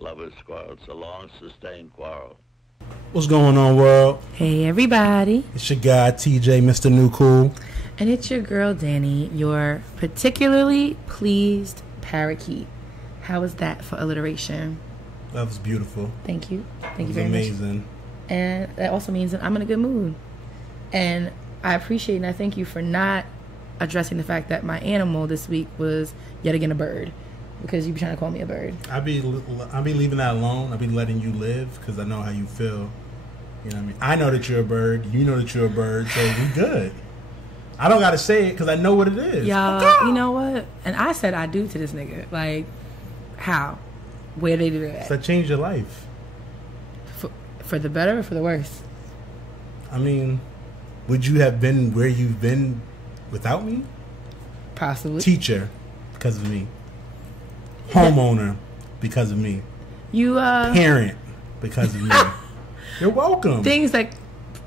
Lovers Quarrel. It's a long, sustained quarrel. What's going on, world? Hey, everybody. It's your guy, TJ, Mr. New Cool. And it's your girl, Dani, your particularly pleased parakeet. How was that for alliteration? That was beautiful. Thank you. Thank you very much. Amazing. And that also means that I'm in a good mood. And I appreciate and I thank you for not addressing the fact that my animal this week was yet again a bird. Because you be trying to call me a bird. I be leaving that alone. I be letting you live because I know how you feel. You know what I mean? I know that you're a bird. You know that you're a bird. So we good. I don't got to say it because I know what it is. Y'all, you know what? And I said I do to this nigga. Like, how? Where they do that? So that changed your life. For the better or for the worse? I mean, would you have been where you've been without me? Possibly. Teacher, because of me. Homeowner, because of me. You Parent, because of me. You're welcome. Things that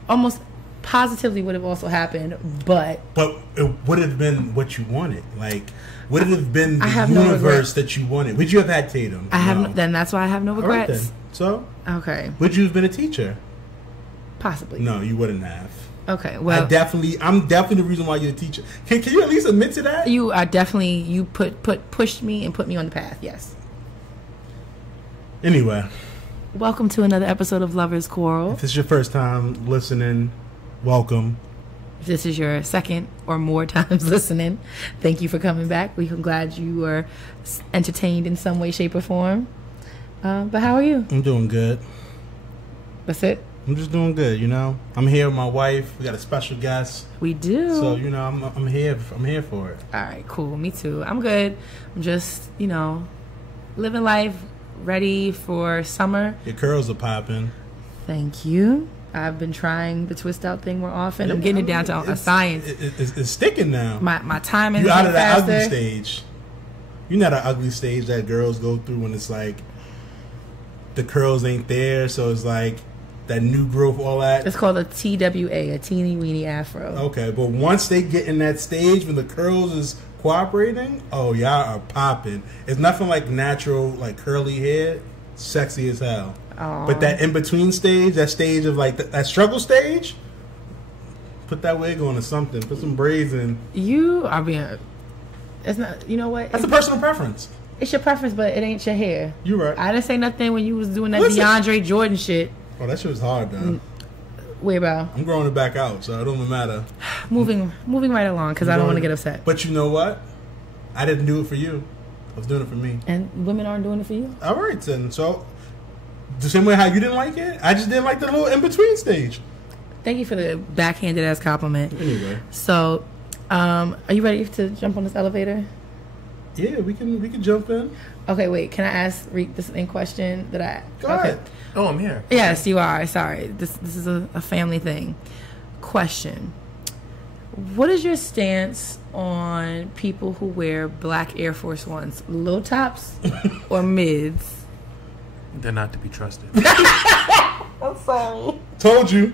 almost positively would have also happened, but it would have been what you wanted. Like, would it have been the universe that you wanted? Would you have had Tatum? Then that's why I have no regrets. All right, then. So okay. Would you have been a teacher? Possibly. No, you wouldn't have. Okay, well, I'm definitely the reason why you're a teacher. Can you at least admit to that? You are definitely pushed me and put me on the path. Yes. Anyway, welcome to another episode of Lovers Quarrel. If this is your first time listening, welcome. If this is your second or more times listening, thank you for coming back. We're glad you were entertained in some way, shape, or form. But how are you? I'm doing good. That's it? I'm just doing good, you know. I'm here with my wife. We got a special guest. We do. So, you know, I'm here. I'm here for it. All right, cool. Me too. I'm good. I'm just, living life, ready for summer. Your curls are popping. Thank you. I've been trying the twist out thing more often. I'm getting it down to a science. It's sticking now. My timing. You out of that ugly stage. You know that ugly stage that girls go through when it's like the curls ain't there, so it's like that new growth, all that. It's called a TWA, a teeny weeny afro. Okay, but once they get in that stage when the curls is cooperating, oh, y'all are popping. It's nothing like natural, like curly hair, sexy as hell. Aww. But that in between stage, that stage of like that struggle stage, put that wig on or something. Put some braids in. You are being. It's not. You know what? That's a personal preference. It's your preference, but it ain't your hair. You right. I didn't say nothing when you was doing that DeAndre Jordan shit. Oh, that shit was hard, though. Wait about. I'm growing it back out, so it don't matter. Moving right along, because I don't want to get upset. But you know what? I didn't do it for you. I was doing it for me. And women aren't doing it for you? All right, then. So, the same way how you didn't like it, I just didn't like the little in-between stage. Thank you for the backhanded ass compliment. Anyway. So, are you ready to jump on this elevator? Yeah, we can jump in. Okay, wait. Can I ask Reek this in question that I... Go ahead. Oh, I'm here. Yes, you are. Sorry. This is a family thing. Question. What is your stance on people who wear black Air Force Ones? Low tops or mids? They're not to be trusted. I'm sorry. Told you.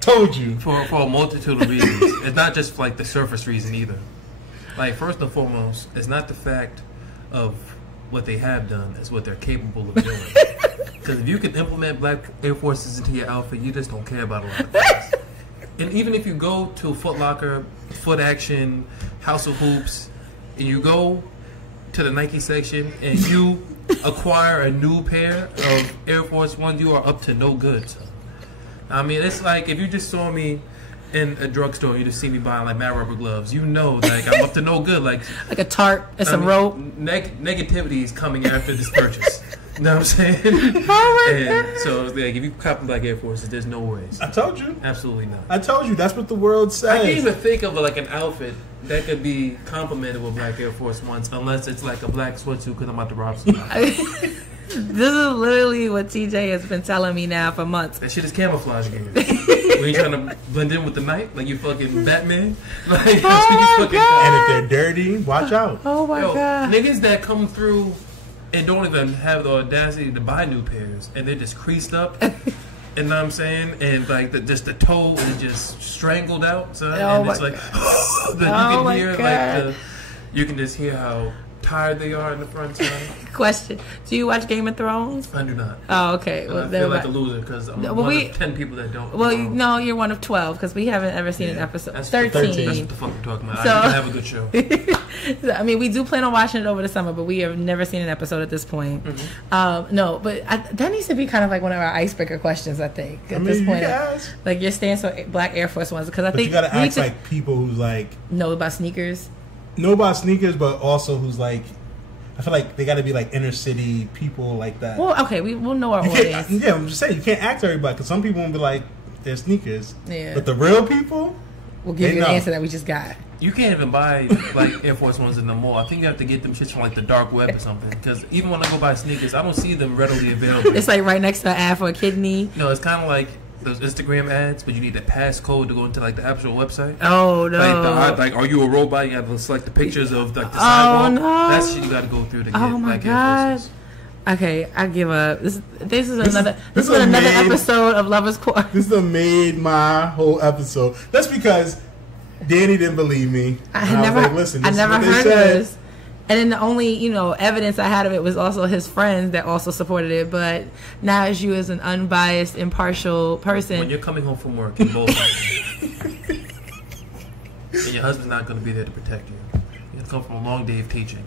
For a multitude of reasons. It's not just like the surface reason either. Like, first and foremost, it's not the fact of what they have done, it's what they're capable of doing. Because if you can implement black Air Forces into your outfit, you just don't care about a lot of things. And even if you go to Foot Locker, Foot Action, House of Hoops, and you go to the Nike section and you acquire a new pair of Air Force Ones, you are up to no good. So, I mean, it's like if you just saw me in a drugstore, you just see me buying like mad rubber gloves. You know, like I'm up to no good. Like a tarp and some rope. Negativity is coming after this purchase. You know what I'm saying? Oh my God. So like, if you cop black Air Forces, there's no ways. I told you. Absolutely not. I told you. That's what the world says. I can't even think of like an outfit that could be complemented with black Air Force Ones unless it's like a black sweatsuit because I'm about to rob somebody. This is literally what TJ has been telling me now for months. That shit is camouflage game. When you trying to blend in with the night, like you fucking Batman. Like, that's what you fucking And if they're dirty, watch out. Oh my God. Niggas that come through and don't even have the audacity to buy new pairs, and they're just creased up. You know what I'm saying? And like just the toe is just strangled out, son. And it's like you can hear like you can just hear how tired they are in the front side. Question: do you watch Game of Thrones? I do not. Oh, okay. I feel like a loser because I'm one of 10 people that don't. Well, no, you're one of 12 because we haven't ever seen an episode. That's 13. That's what the fuck I'm talking about. I can have a good show. I mean, we do plan on watching it over the summer, but we have never seen an episode at this point. No, but that needs to be kind of like one of our icebreaker questions, I think, at this point. Like your stance on Black Air Force Ones, because I think you gotta ask like people who's like know about sneakers. Know about sneakers, but also who's like, I feel like they got to be like inner city people like that. Well, okay, we'll know our audience. Yeah, I'm just saying you can't ask everybody because some people will be like they're sneakers. Yeah, but the real people, we'll give you the answer that we just got. You can't even buy like Air Force Ones in the mall. I think you have to get them shits from like the dark web or something. Because even when I go buy sneakers, I don't see them readily available. It's like right next to an ad for a kidney. No, it's kind of like those Instagram ads, but you need a passcode to go into like the actual website. Oh no! Like, are you a robot? You have to select the pictures of like the sidewalk. Oh no! That's shit you got to go through to get. Oh my like, god! Okay, I give up. This is another episode of Lovers Quarrel. This made my whole episode. That's because Danny didn't believe me. I never heard this. And then the only, evidence I had of it was also his friends that also supported it. But now as you as an unbiased, impartial person. When you're coming home from work, and both and your husband's not going to be there to protect you. You come from a long day of teaching.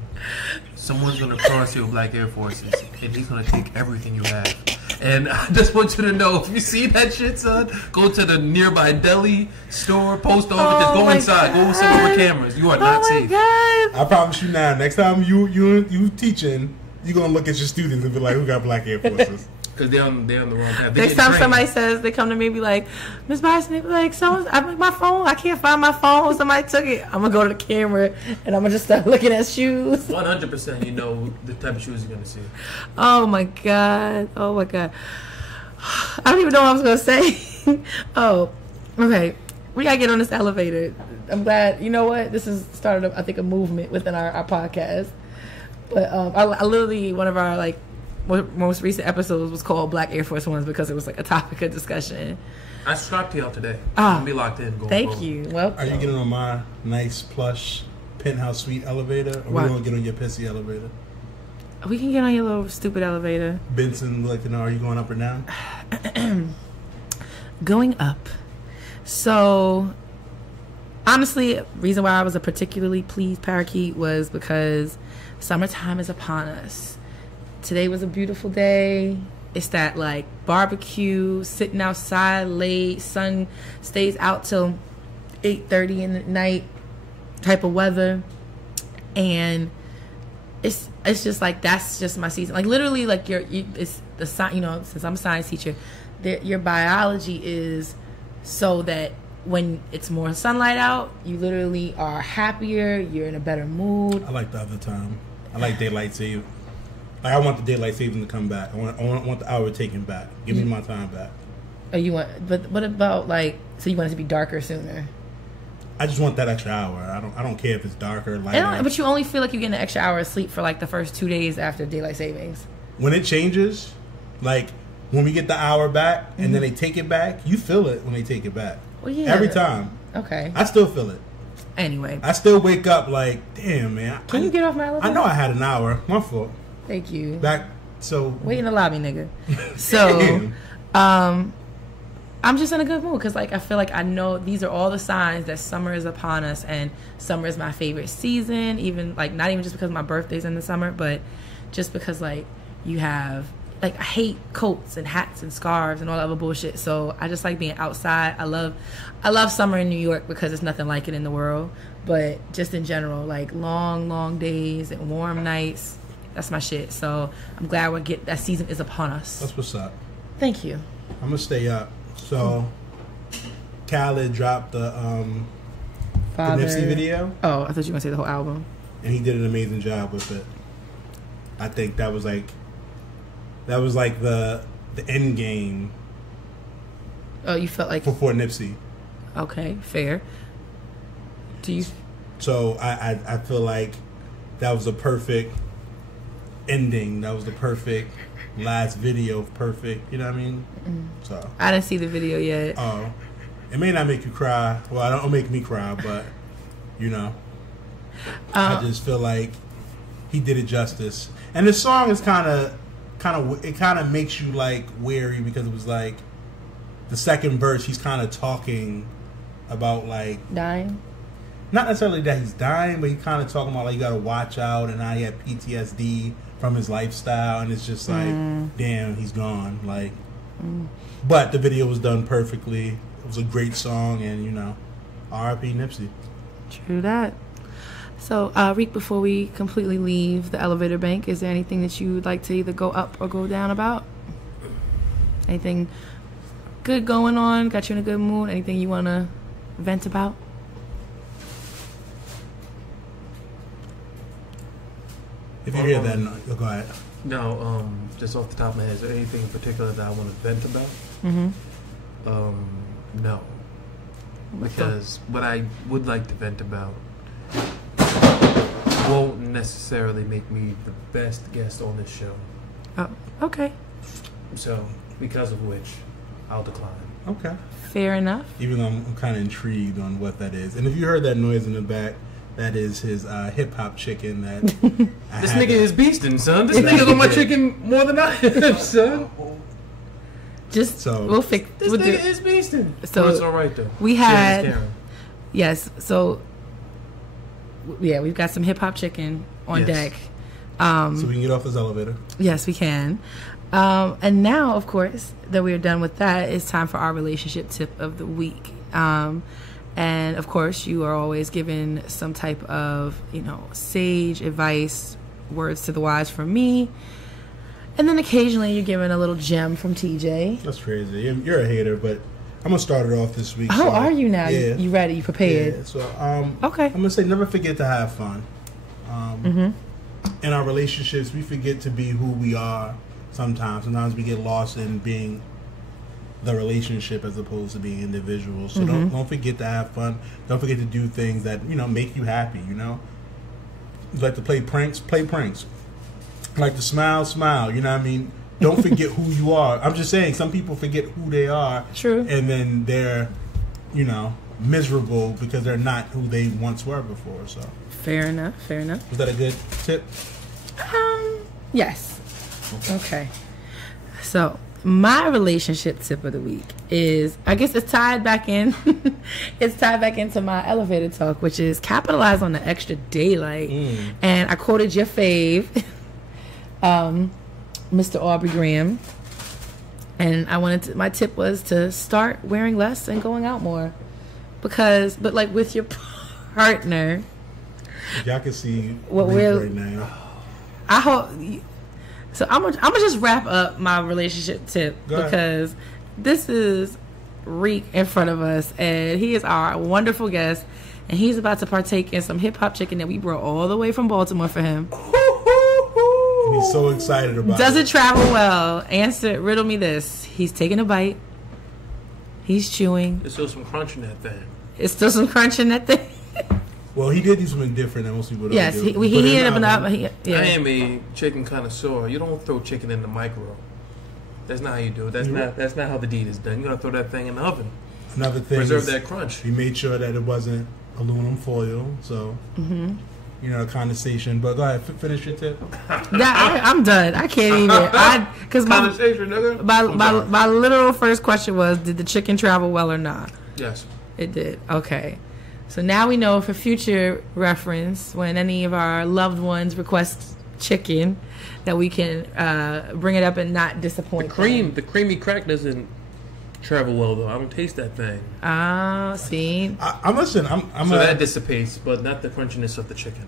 Someone's going to cross your Black Air Forces, and he's going to take everything you have. And I just want you to know, if you see that shit, son, go to the nearby deli, store, post office, just go inside, go somewhere with cameras. You are not safe. God. I promise you now, next time you teaching, you're going to look at your students and be like, who got Black Air Forces? Because they're on the wrong path. Next time somebody says, they come to me and be like, Miss Bison, they be like, I'm like, my phone, I can't find my phone. Somebody took it. I'm going to go to the camera and I'm going to just start looking at shoes. 100% you know the type of shoes you're going to see. Oh my God. Oh my God. I don't even know what I was going to say. Oh, okay. We got to get on this elevator. I'm glad. You know what? This has started, I think, a movement within our podcast. But I literally, one of our, like, most recent episodes was called Black Air Force Ones because it was like a topic of discussion. I subscribed to y'all today. I'm gonna be locked in. Thank you. Well, are you getting on my nice plush penthouse suite elevator, or we gonna get on your pissy elevator? We can get on your little stupid elevator. Benson, like, are you going up or down? Going up. So, honestly, reason why I was a particularly pleased parakeet was because summertime is upon us. Today was a beautiful day. It's that like barbecue, sitting outside late, sun stays out till 8:30 in the night type of weather, and it's just like that's just my season. Like literally, like it's the since I'm a science teacher, your biology is so that when it's more sunlight out, you literally are happier. You're in a better mood. I like the other time. I like daylight saving. Like, I want the daylight saving to come back. I want the hour taken back. Give me my time back. Oh, you want? But what about like? So you want it to be darker sooner? I just want that extra hour. I don't care if it's darker, lighter. But you only feel like you get an extra hour of sleep for like the first 2 days after daylight savings. When it changes, like when we get the hour back and then they take it back, you feel it when they take it back. Well, yeah. Every time. Okay. I still feel it. Anyway. I still wake up like, damn, man. Can you get off my elevator? I know I had an hour. My fault. Thank you. Wait in the lobby, nigga. So, I'm just in a good mood because, like, I feel like I know these are all the signs that summer is upon us, and summer is my favorite season. Even like, not even just because my birthday's in the summer, but just because like you have like I hate coats and hats and scarves and all that other bullshit. So I just like being outside. I love summer in New York because it's nothing like it in the world. But just in general, like long days and warm nights. That's my shit. So I'm glad that season is upon us. That's what's up. Thank you. I'm gonna stay up. So Khaled dropped the Nipsey video. Oh, I thought you were gonna say the whole album. And he did an amazing job with it. I think that was like the end game. Oh, you felt like for Nipsey. Okay, fair. Do you? So I feel like that was a perfect ending. That was the perfect last video. Perfect. You know what I mean? So I didn't see the video yet. Oh, it may not make you cry. Well, it don't make me cry, but I just feel like he did it justice. And the song is kind of makes you like wary because it was like the second verse. He's kind of talking about like dying. Not necessarily that he's dying, but he's kind of talking about like you got to watch out, and now he had PTSD from his lifestyle, and it's just like, damn, he's gone. Like, but the video was done perfectly. It was a great song, and you know, R.I.P. Nipsey. True that. So, Reek, before we completely leave the elevator bank, is there anything that you would like to either go up or go down about? Anything good going on? Got you in a good mood? Anything you want to vent about? If you hear that, you'll go ahead. No, just off the top of my head, is there anything in particular that I want to vent about? No. Because what I would like to vent about won't necessarily make me the best guest on this show. Oh, okay. So, because of which, I'll decline. Okay. Fair enough. Even though I'm kind of intrigued on what that is. And if you heard that noise in the back, that is his hip-hop chicken that... This nigga is beasting, son. This nigga's on my chicken more than I am, son. Just, so, we'll fix... This nigga is beasting. So, it's all right, though. We had... Yes, so... Yeah, we've got some hip-hop chicken on deck. So we can get off this elevator. Yes, we can. And now, of course, that we're done with that, it's time for our relationship tip of the week. And, of course, you are always given some type of, you know, sage advice, words to the wise from me. And then occasionally you're given a little gem from TJ. That's crazy. You're a hater, but I'm going to start it off this week. How are you now? Yeah. You ready? You prepared? Yeah. So, okay. I'm going to say never forget to have fun. In our relationships, we forget to be who we are sometimes. Sometimes we get lost in being the relationship as opposed to being individuals. So don't forget to have fun. Don't forget to do things that, you know, make you happy, you know. You like to play pranks, you like to smile, you know what I mean? Don't forget who you are. I'm just saying, some people forget who they are. True. And then they're, you know, miserable because they're not who they once were before. So fair enough. Was that a good tip? Yes. Okay. So my relationship tip of the week is, I guess it's tied back in. It's tied back into my elevator talk, which is capitalize on the extra daylight. And I quoted your fave, Mr. Aubrey Graham. And my tip was to start wearing less and going out more, but like with your partner. Y'all can see what we're right now. I hope. So I'm gonna just wrap up my relationship tip because this is Reek in front of us, and he is our wonderful guest, and he's about to partake in some hip hop chicken that we brought all the way from Baltimore for him. He's so excited about it. Does it travel well? Riddle me this. He's taking a bite. He's chewing. There's still some crunch in that thing. It's still some crunch in that thing. Well, he did do something different than most people do. Yes, he ended up. I am a chicken connoisseur. You don't throw chicken in the micro. That's not how you do it. That's not how the deed is done. You gotta throw that thing in the oven. Another thing, preserve that crunch. He made sure that it wasn't aluminum foil, so you know, condensation. But go ahead, finish your tip. I'm done. I can't even. Because my literal first question was, did the chicken travel well or not? Yes, it did. Okay. So now we know for future reference, when any of our loved ones request chicken, that we can bring it up and not disappoint the creamy crack doesn't travel well, though. I don't taste that thing. See? I'm listening. That dissipates, but not the crunchiness of the chicken.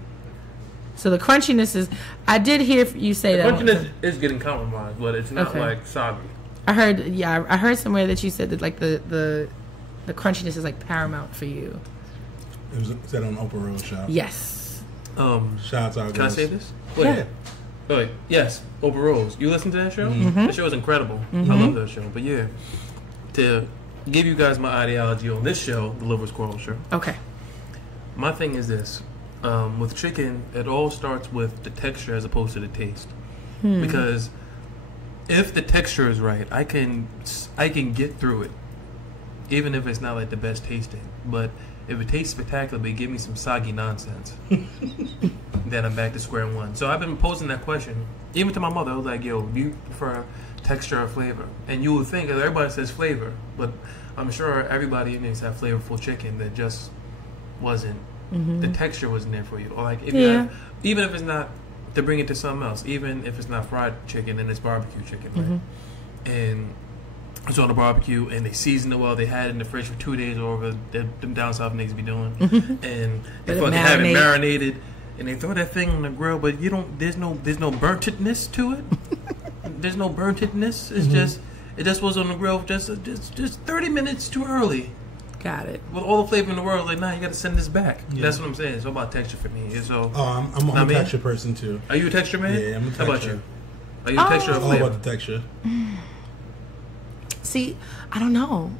So the crunchiness is... I did hear you say the that. Crunchiness is getting compromised, but it's not like soggy. I heard somewhere that you said that like the crunchiness is like paramount for you. It was said on Oprah Rose show. Yes. Shout out. Can I say this? Yeah. Wait, yes, Oprah Rose. You listen to that show? That show is incredible. I love that show. But yeah, to give you guys my ideology on this show, the Lovers Quarrel show. Okay. My thing is this: with chicken, it all starts with the texture as opposed to the taste. Because if the texture is right, I can get through it, even if it's not like the best tasting. But If it tastes spectacular, but give me some soggy nonsense, then I'm back to square one. So I've been posing that question, even to my mother. I was like, yo, do you prefer texture or flavor? And you would think that everybody says flavor, but I'm sure everybody in this have flavorful chicken that just wasn't, the texture wasn't there for you. Or like, if you have, even if it's not, to bring it to something else, even if it's not fried chicken and it's barbecue chicken, right? And it's on the barbecue and they seasoned it well, they had it in the fridge for 2 days or whatever them down south niggas be doing, and they fucking have it marinated, and they throw that thing on the grill, but you don't, there's no burntedness to it. There's no burntedness. It's just, it just was on the grill just 30 minutes too early. Got it. With all the flavor in the world, like, nah, you got to send this back. Yeah. That's what I'm saying. It's all about texture for me. So, I'm a texture person too. Are you a texture man? Yeah, I'm a texture. How about you? Are you a texture or flavor? All about the texture. See, I don't know.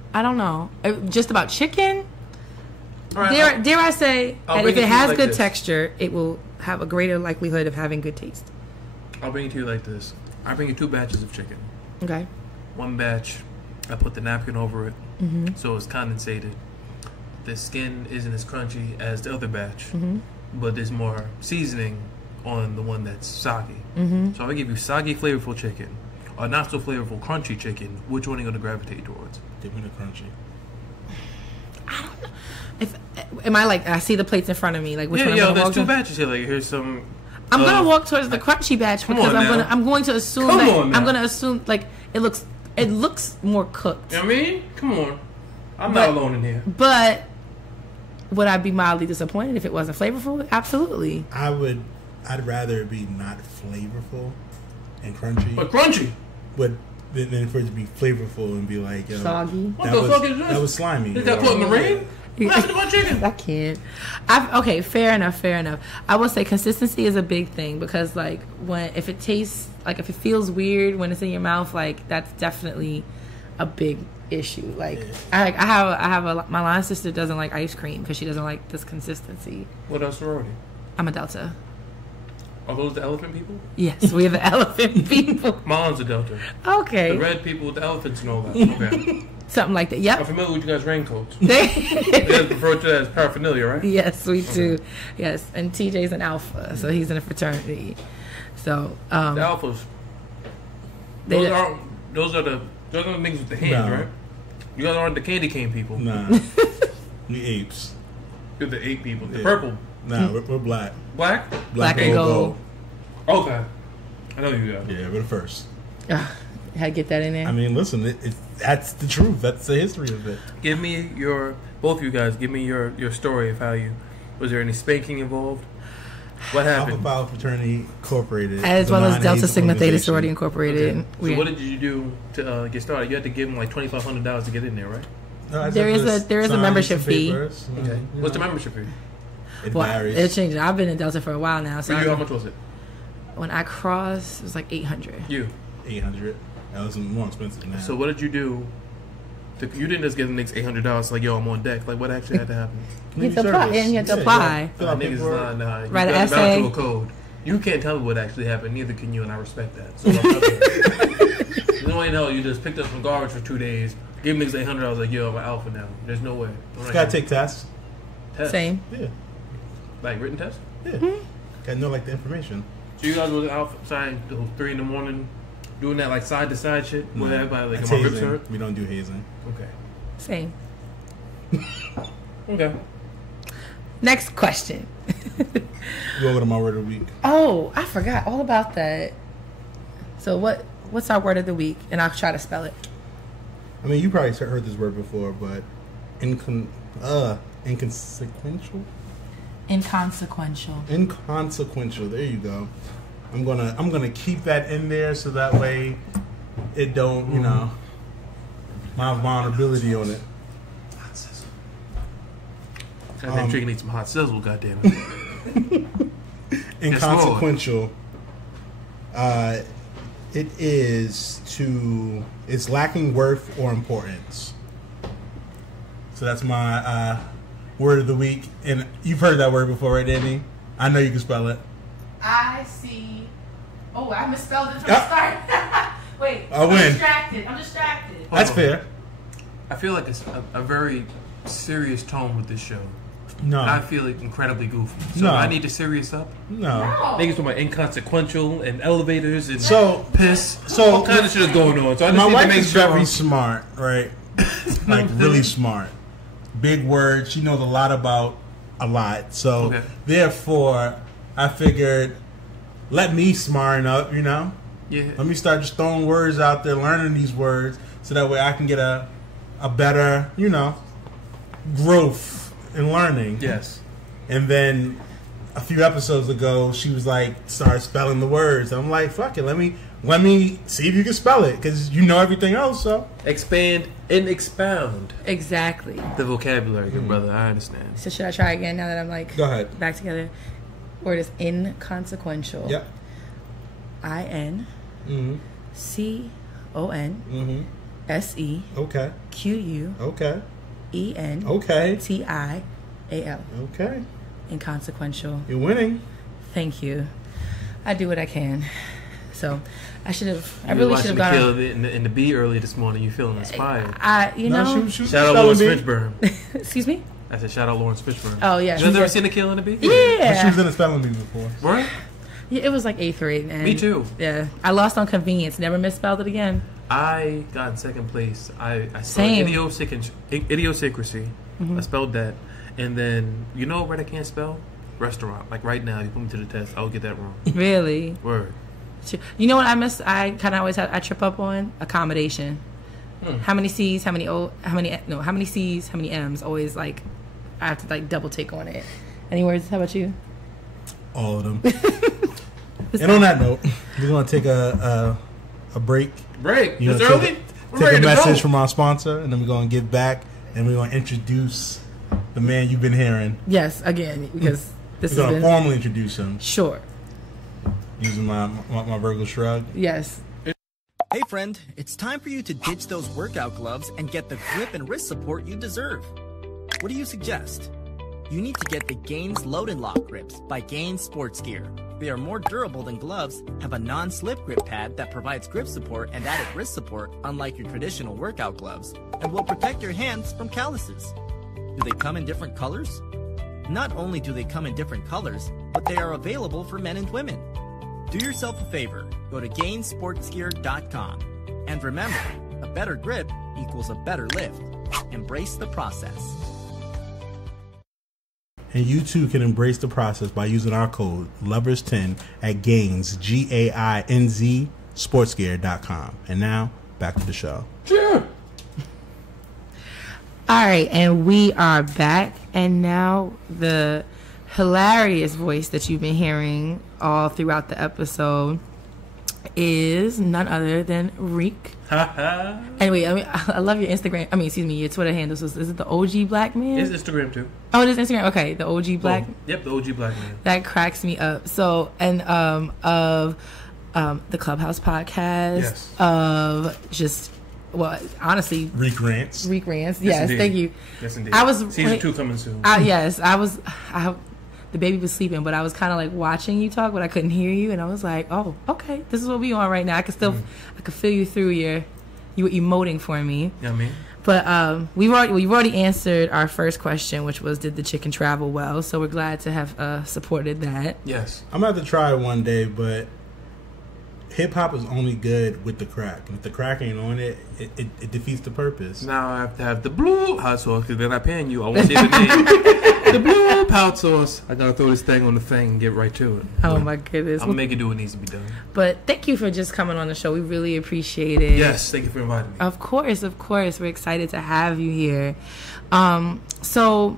Just about chicken. Right, dare I say that if it has like good this. texture, it will have a greater likelihood of having good taste. I'll bring it to you like this. I bring you 2 batches of chicken. Okay. One batch, I put the napkin over it, so it's condensated. The skin isn't as crunchy as the other batch, but there's more seasoning on the one that's soggy. So I give you soggy, flavorful chicken, or not so flavorful, crunchy chicken. Which one are you going to gravitate towards? Give me the crunchy. I don't know. Am I like, I see the plates in front of me, like which one I'm yeah, gonna there's walk 2 to? batches here. Like, here's some. I'm gonna walk towards the crunchy batch because I'm going to assume I'm gonna assume like it looks more cooked. You know what I mean? Come on. I'm not alone in here. But would I be mildly disappointed if it wasn't flavorful? Absolutely. I'd rather it be not flavorful and crunchy. But crunchy. But then for it to be flavorful and be like, soggy. What the fuck is this? That was slimy. Is that put in the rain? What happened to my chicken? I can't. Okay, fair enough. I will say consistency is a big thing because like if it tastes like if it feels weird when it's in your mouth, like that's definitely a big issue. Like I have my line sister doesn't like ice cream because she doesn't like this consistency. What else sorority? I'm a Delta. Are those the elephant people? Yes, we are the elephant people. My aunt's a Delta. Okay. The red people with the elephants and all that. Okay. Something like that. Yep. I'm familiar with you guys' raincoats. You guys refer to that as paraphernalia, right? Yes, we do. Yes, and TJ's an alpha, so he's in a fraternity. So the alphas. Those are the niggas with the hands, right? You guys aren't the candy cane people. Nah. We apes. You're the ape people. The purple. Nah, we're black. Black? Black and gold. Okay. I know you guys. Yeah, we're the first. Had to get that in there. I mean, listen, that's the truth. That's the history of it. Give me both of you guys, give me your story of how was there any spanking involved? What happened? Alpha Phi Fraternity Incorporated. As well as Delta Sigma Theta Sorority Incorporated. Okay. So what did you do to get started? You had to give them like $2,500 to get in there, right? No, there is a membership fee. Okay. What's the membership fee? It varies. It changed. I've been in Delta for a while now. So for you, how much was it? When I crossed, it was like $800. You? $800. That was more expensive than that. So what did you do? You didn't just give the niggas $800 like, yo, I'm on deck. Like, what actually had to happen? You had to apply. Nah. Write an essay. To a code. You can't tell me what actually happened. Neither can you, and I respect that. So no way in hell you just picked up some garbage for 2 days, gave niggas $800, like, yo, I'm an alpha now. There's no way. You gotta take tests. Same. Yeah. Like written tests? Yeah. Gotta know like the information. So you guys was outside till 3 in the morning doing that like side to side shit with everybody like my rips hurt? We don't do hazing. Okay. Same. Okay. Next question. Go over to my word of the week. Oh, I forgot all about that. So what's our word of the week? And I'll try to spell it. I mean, you probably heard this word before, but inconsequential. Inconsequential. There you go. I'm gonna keep that in there so that way it don't, my vulnerability on it. Hot sizzle. I think Drake needs some hot sizzle, goddammit. Inconsequential. It's lacking worth or importance. So that's my word of the week. And you've heard that word before, right, Dani? I know you can spell it. I misspelled it from the start. Wait, I'm distracted. That's fair. I feel like it's a very serious tone with this show. No. And I feel it incredibly goofy. So No. I need to serious up. No. Niggas talking about inconsequential and elevators and piss. All kind of shit is going on. So I just My need wife to make is sure. very smart, right? Like really smart. Big words. She knows a lot about a lot. So therefore, I figured, let me smarten up. Yeah. Let me start just throwing words out there, learning these words, so that way I can get a better, growth in learning. Yes. And then a few episodes ago, she was like, start spelling the words. I'm like, fuck it, let me see if you can spell it, because you know everything else. So expand and expound. Exactly. The vocabulary, good brother. I understand. So should I try again now that I'm go ahead. Back together? Word is inconsequential. Yep. IN. CON. SE. Okay. QU. Okay. EN. Okay. TIAL. Okay. Inconsequential. You're winning. Thank you. I do what I can. So I should have. I You really were should have watching gone. The Kill in the B earlier this morning. You feeling inspired? Shout out Lawrence Fishburne. Excuse me. I said shout out Lawrence Fishburne. Oh yeah. You guys ever seen The Kill in the B? Yeah. She was in a spelling bee before. What? Yeah, it was like 8th grade. And Me too. Yeah, I lost on convenience. Never misspelled it again. I got in second place. I spelled Same. idiosyncrasy. I spelled that, and then you know what I can't spell? Restaurant. Like right now, you put me to the test, I'll get that wrong. Really? Word. You know what I miss? I kind of always I trip up on accommodation. How many C's? How many C's? How many M's? Always like I have to like double take on it. Any words? How about you? All of them. And on that note, we're gonna take a break. It's early. Take a message from our sponsor, and then we're gonna give back, and we're gonna introduce the man you've been hearing. Yes, again, because this is gonna formally introduce him. Sure. Using my Virgo shrug. Yes. Hey friend, it's time for you to ditch those workout gloves and get the grip and wrist support you deserve. What do you suggest? You need to get the Gainz Load and Lock grips by Gainz Sports Gear. They are more durable than gloves, have a non-slip grip pad that provides grip support and added wrist support unlike your traditional workout gloves, and will protect your hands from calluses. Do they come in different colors? Not only do they come in different colors, but they are available for men and women. Do yourself a favor, go to GainSportsGear.com. And remember, a better grip equals a better lift. Embrace the process. And you too can embrace the process by using our code Lovers10 at Gainz, GAINZ, sportsgear.com. And now, back to the show. Sure. All right, and we are back. And now the hilarious voice that you've been hearing all throughout the episode is none other than Reek. Anyway, I love your Instagram. Your Twitter handle. So is it the OG Black Man? It's Instagram too. Oh, it is Instagram. Okay, the OG Black. Yep, the OG Black Man. That cracks me up. So, and of the Clubhouse podcast. Yes. Of just. Well, honestly, Reek Rants. Yes, thank you. Yes, indeed. Season 2 coming soon. Yes, the baby was sleeping, but I was kind of like watching you talk, but I couldn't hear you, and I was like, "Oh, okay, this is what we on right now." I could still, I could feel you through you were emoting for me. You know what I mean? But we've already answered our first question, which was, did the chicken travel well? So we're glad to have supported that. Yes, I'm gonna have to try it one day, but hip hop is only good with the crack. If the crack ain't on it, it defeats the purpose. Now I have to have the blue hot sauce because they're not paying you. I won't say the name. The blue hot sauce. I gotta throw this thing on the thing and get right to it. Oh my goodness! I'll make it do what needs to be done. But thank you for just coming on the show. We really appreciate it. Yes, thank you for inviting me. Of course. We're excited to have you here. So,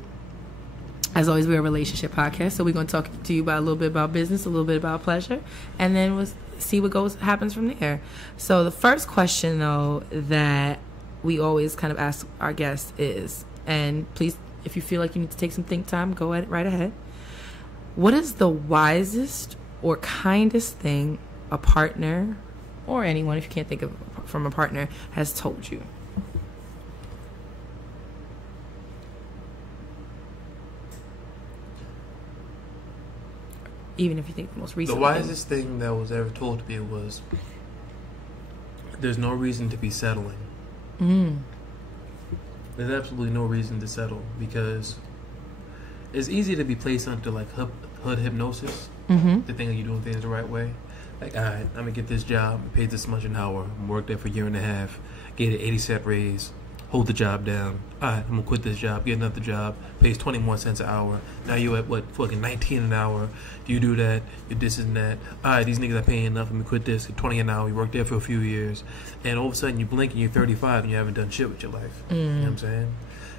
as always, we're a relationship podcast. So we're going to talk to you about a little bit about business, a little bit about pleasure, and then we'll see what happens from there. So the first question, though, that we always kind of ask our guests is, and please, if you feel like you need to take some think time, go right ahead. What is the wisest or kindest thing a partner, or anyone, if you can't think of from a partner, has told you? Even if you think the most recent. The wisest thing that was ever told to me was, there's no reason to be settling. There's absolutely no reason to settle because it's easy to be placed under like hood hypnosis. Mm-hmm. To think that you're doing things the right way. Like, all right, I'm gonna get this job, paid this much an hour, work there for a year and a half, get an 80-cent raise, hold the job down. All right, I'm gonna quit this job, get another job, pays 20 more cents an hour. Now you at what, fucking 19 an hour. Do you do that? You this and that. All right, these niggas are paying enough. Let me quit this. 20 an hour. You work there for a few years, and all of a sudden you blink and you're 35 and you haven't done shit with your life. You know what I'm saying?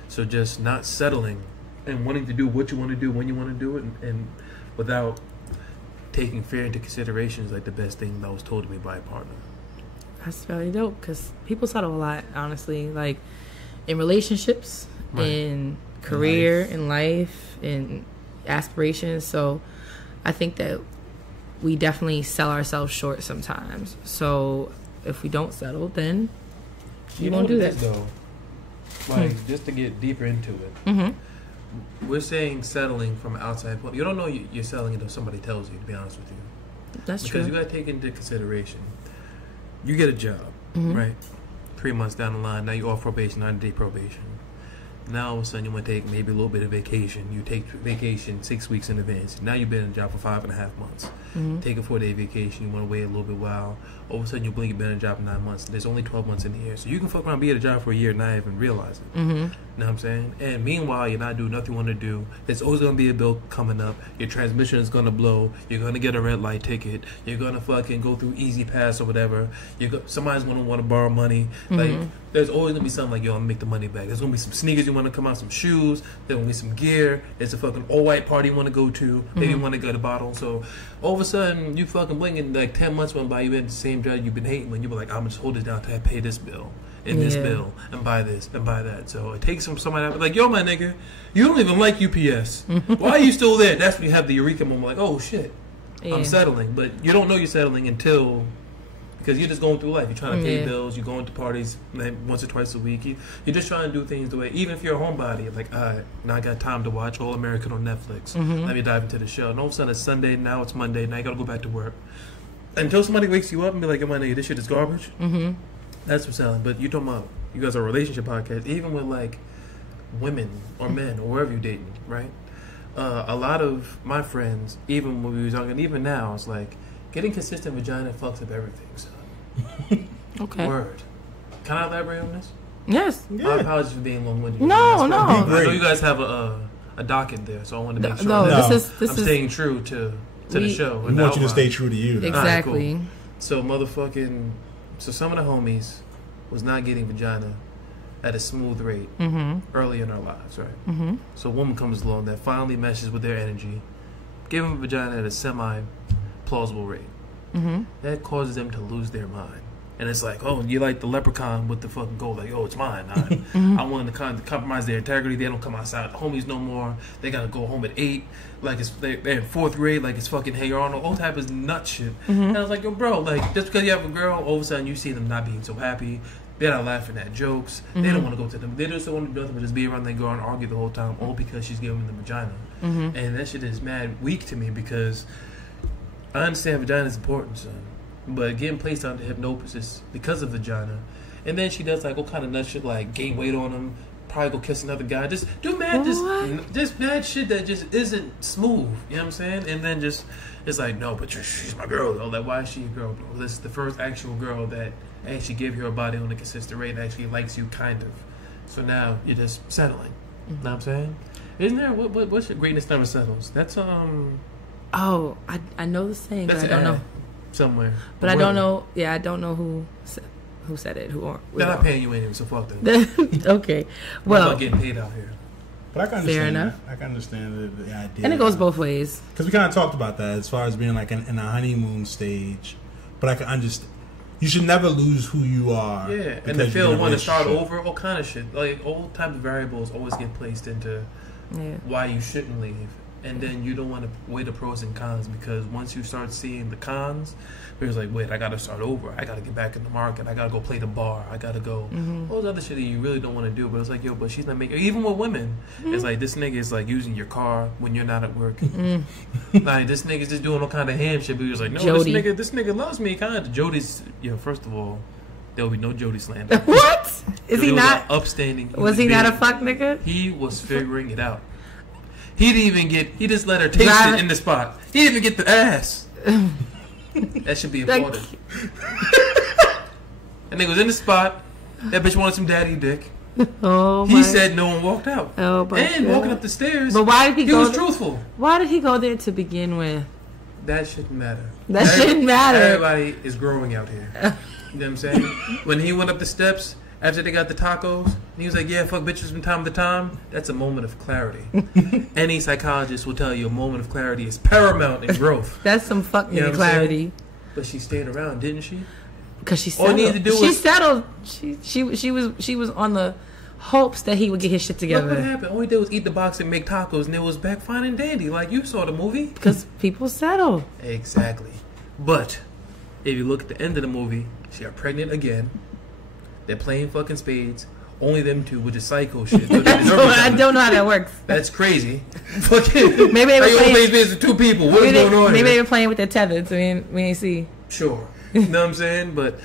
So just not settling and wanting to do what you want to do when you want to do it, and without taking fear into consideration is like the best thing that was told to me by a partner. That's very dope because people settle a lot, honestly. Like in relationships, in career, in life, in aspirations. So I think that we definitely sell ourselves short sometimes. So if we don't settle, then you won't do that. Though, like just to get deeper into it, we're saying settling from outside point. You don't know you're selling until somebody tells you, to be honest with you. That's true. Because you got to take into consideration, you get a job, right? 3 months down the line, now you're off probation, 90-day probation. Now all of a sudden you want to take maybe a little bit of vacation. You take vacation 6 weeks in advance. Now you've been in a job for 5.5 months. Take a 4-day vacation. You want to wait a little bit while. All of a sudden you blink, you've been in a job for 9 months. There's only 12 months in the year. So you can fuck around and be at a job for a year and not even realize it. You know what I'm saying? And meanwhile, you're not doing nothing you want to do. There's always going to be a bill coming up. Your transmission is going to blow. You're going to get a red light ticket. You're going to fucking go through Easy Pass or whatever. Somebody's going to want to borrow money. Like, there's always going to be something like, yo, I'm going to make the money back. There's going to be some sneakers you want to come out, some shoes. There's going to be some gear. It's a fucking all-white party you want to go to. Maybe you want to get a bottle. So all of a sudden, you fucking blinking, like 10 months went by, you been at the same job you've been hating when you were like, I'm going to just hold it down until I pay this bill and this bill and buy this and buy that. So it takes from somebody like, yo, my nigga, you don't even like UPS. Why are you still there? That's when you have the eureka moment, like, oh shit, I'm settling. But you don't know you're settling until, because you're just going through life. You're trying to pay bills. You're going to parties like once or twice a week. You're just trying to do things the way, even if you're a homebody, like, all right, now I got time to watch All American on Netflix. Let me dive into the show. And all of a sudden it's Sunday, now it's Monday, now you got to go back to work. Until somebody wakes you up and be like, yo, my nigga, this shit is garbage. That's what's selling. But you're talking about, you guys are a relationship podcast, even with like women or men or wherever you're dating, right? A lot of my friends, even when we were young and even now, it's like, getting consistent vagina fucks up everything, son. Okay. Word. Can I elaborate on this? Yes. I apologize for being long-winded. No. I know you guys have a docket there, so I want to make sure that I'm staying true to the show. We want you to stay true to you. Exactly. Right, cool. So some of the homies was not getting vagina at a smooth rate early in our lives, right? So a woman comes along that finally meshes with their energy, give them a vagina at a semi-plausible rate. That causes them to lose their mind. And it's like, oh, you're like the leprechaun with the fucking gold. Like, oh, it's mine. I want to compromise their integrity. They don't come outside homies no more. They got to go home at 8. Like, they're in 4th grade. Like, it's fucking Hey Arnold. All type of nut shit. And I was like, yo, bro, like, just because you have a girl, all of a sudden you see them not being so happy. They're not laughing at jokes. They don't want to go to them. They just don't want to do nothing but just be around their girl and argue the whole time, all because she's giving them the vagina. And that shit is mad weak to me because I understand vagina is important, son. But getting placed under hypnosis because of vagina, and then she does like all kind of nut shit, like gain weight on him, probably go kiss another guy, just do mad, just mad shit that just isn't smooth. You know what I'm saying? And then just it's like, no, but she's my girl though. Like, why is she a girl? Bro? This is the first actual girl that actually gave her body on a consistent rate and actually likes you, kind of. So now you're just settling. You know what I'm saying? Isn't there what's your greatness never settles? That's Oh, I know the saying, but I don't know. Somewhere. But I don't know. Yeah, I don't know who said it. They're not paying you anyway, so fuck them. Okay. Well, I'm not getting paid out here. But I can understand. Fair enough. I can understand the idea. And it goes both ways. Because we kind of talked about that as far as being like in a honeymoon stage. But I can understand. You should never lose who you are. Yeah, and the feel want to start over, all kind of shit. Like, all type of variables always get placed into why you shouldn't leave. And then you don't want to weigh the pros and cons, because once you start seeing the cons, it's like, wait, I got to start over. I got to get back in the market. I got to go play the bar. I got to go. All those other shit that you really don't want to do. But it's like, yo, but she's not making. Even with women, it's like this nigga is like using your car when you're not at work. Like, this nigga's just doing all kind of ham shit. But he was like, no, this nigga loves me, kind of. Jody's, first of all, there will be no Jody slander. What? Is he not upstanding? Was he not a fuck nigga? He was figuring it out. He didn't even get. He just let her taste it in the spot. He didn't even get the ass. That should be important. And nigga was in the spot. That bitch wanted some daddy dick. Oh my. He said no and walked out. Oh my and God. walking up the stairs. But why did he go? He was truthful. Why did he go there to begin with? That shouldn't matter. That shouldn't matter. Everybody is growing out here. You know what I'm saying? When he went up the steps after they got the tacos, and he was like, yeah, fuck bitches from time to time, that's a moment of clarity. Any psychologist will tell you a moment of clarity is paramount in growth. That's some fuck you know clarity. But she stayed around, didn't she? Because she settled. All you need to do she was... settled. She was on the hopes that he would get his shit together. Look what happened. All he did was eat the box and make tacos, and it was back fine and dandy. Like you saw the movie. Because people settle. Exactly. But if you look at the end of the movie, she got pregnant again. They're playing fucking spades. Only them two, which is psycho shit. So I don't know how that works. That's crazy. Fucking. Maybe they were playing spades with two people. What's going on? Maybe they were playing with their tether, so we ain't see. Sure. You know what I'm saying? But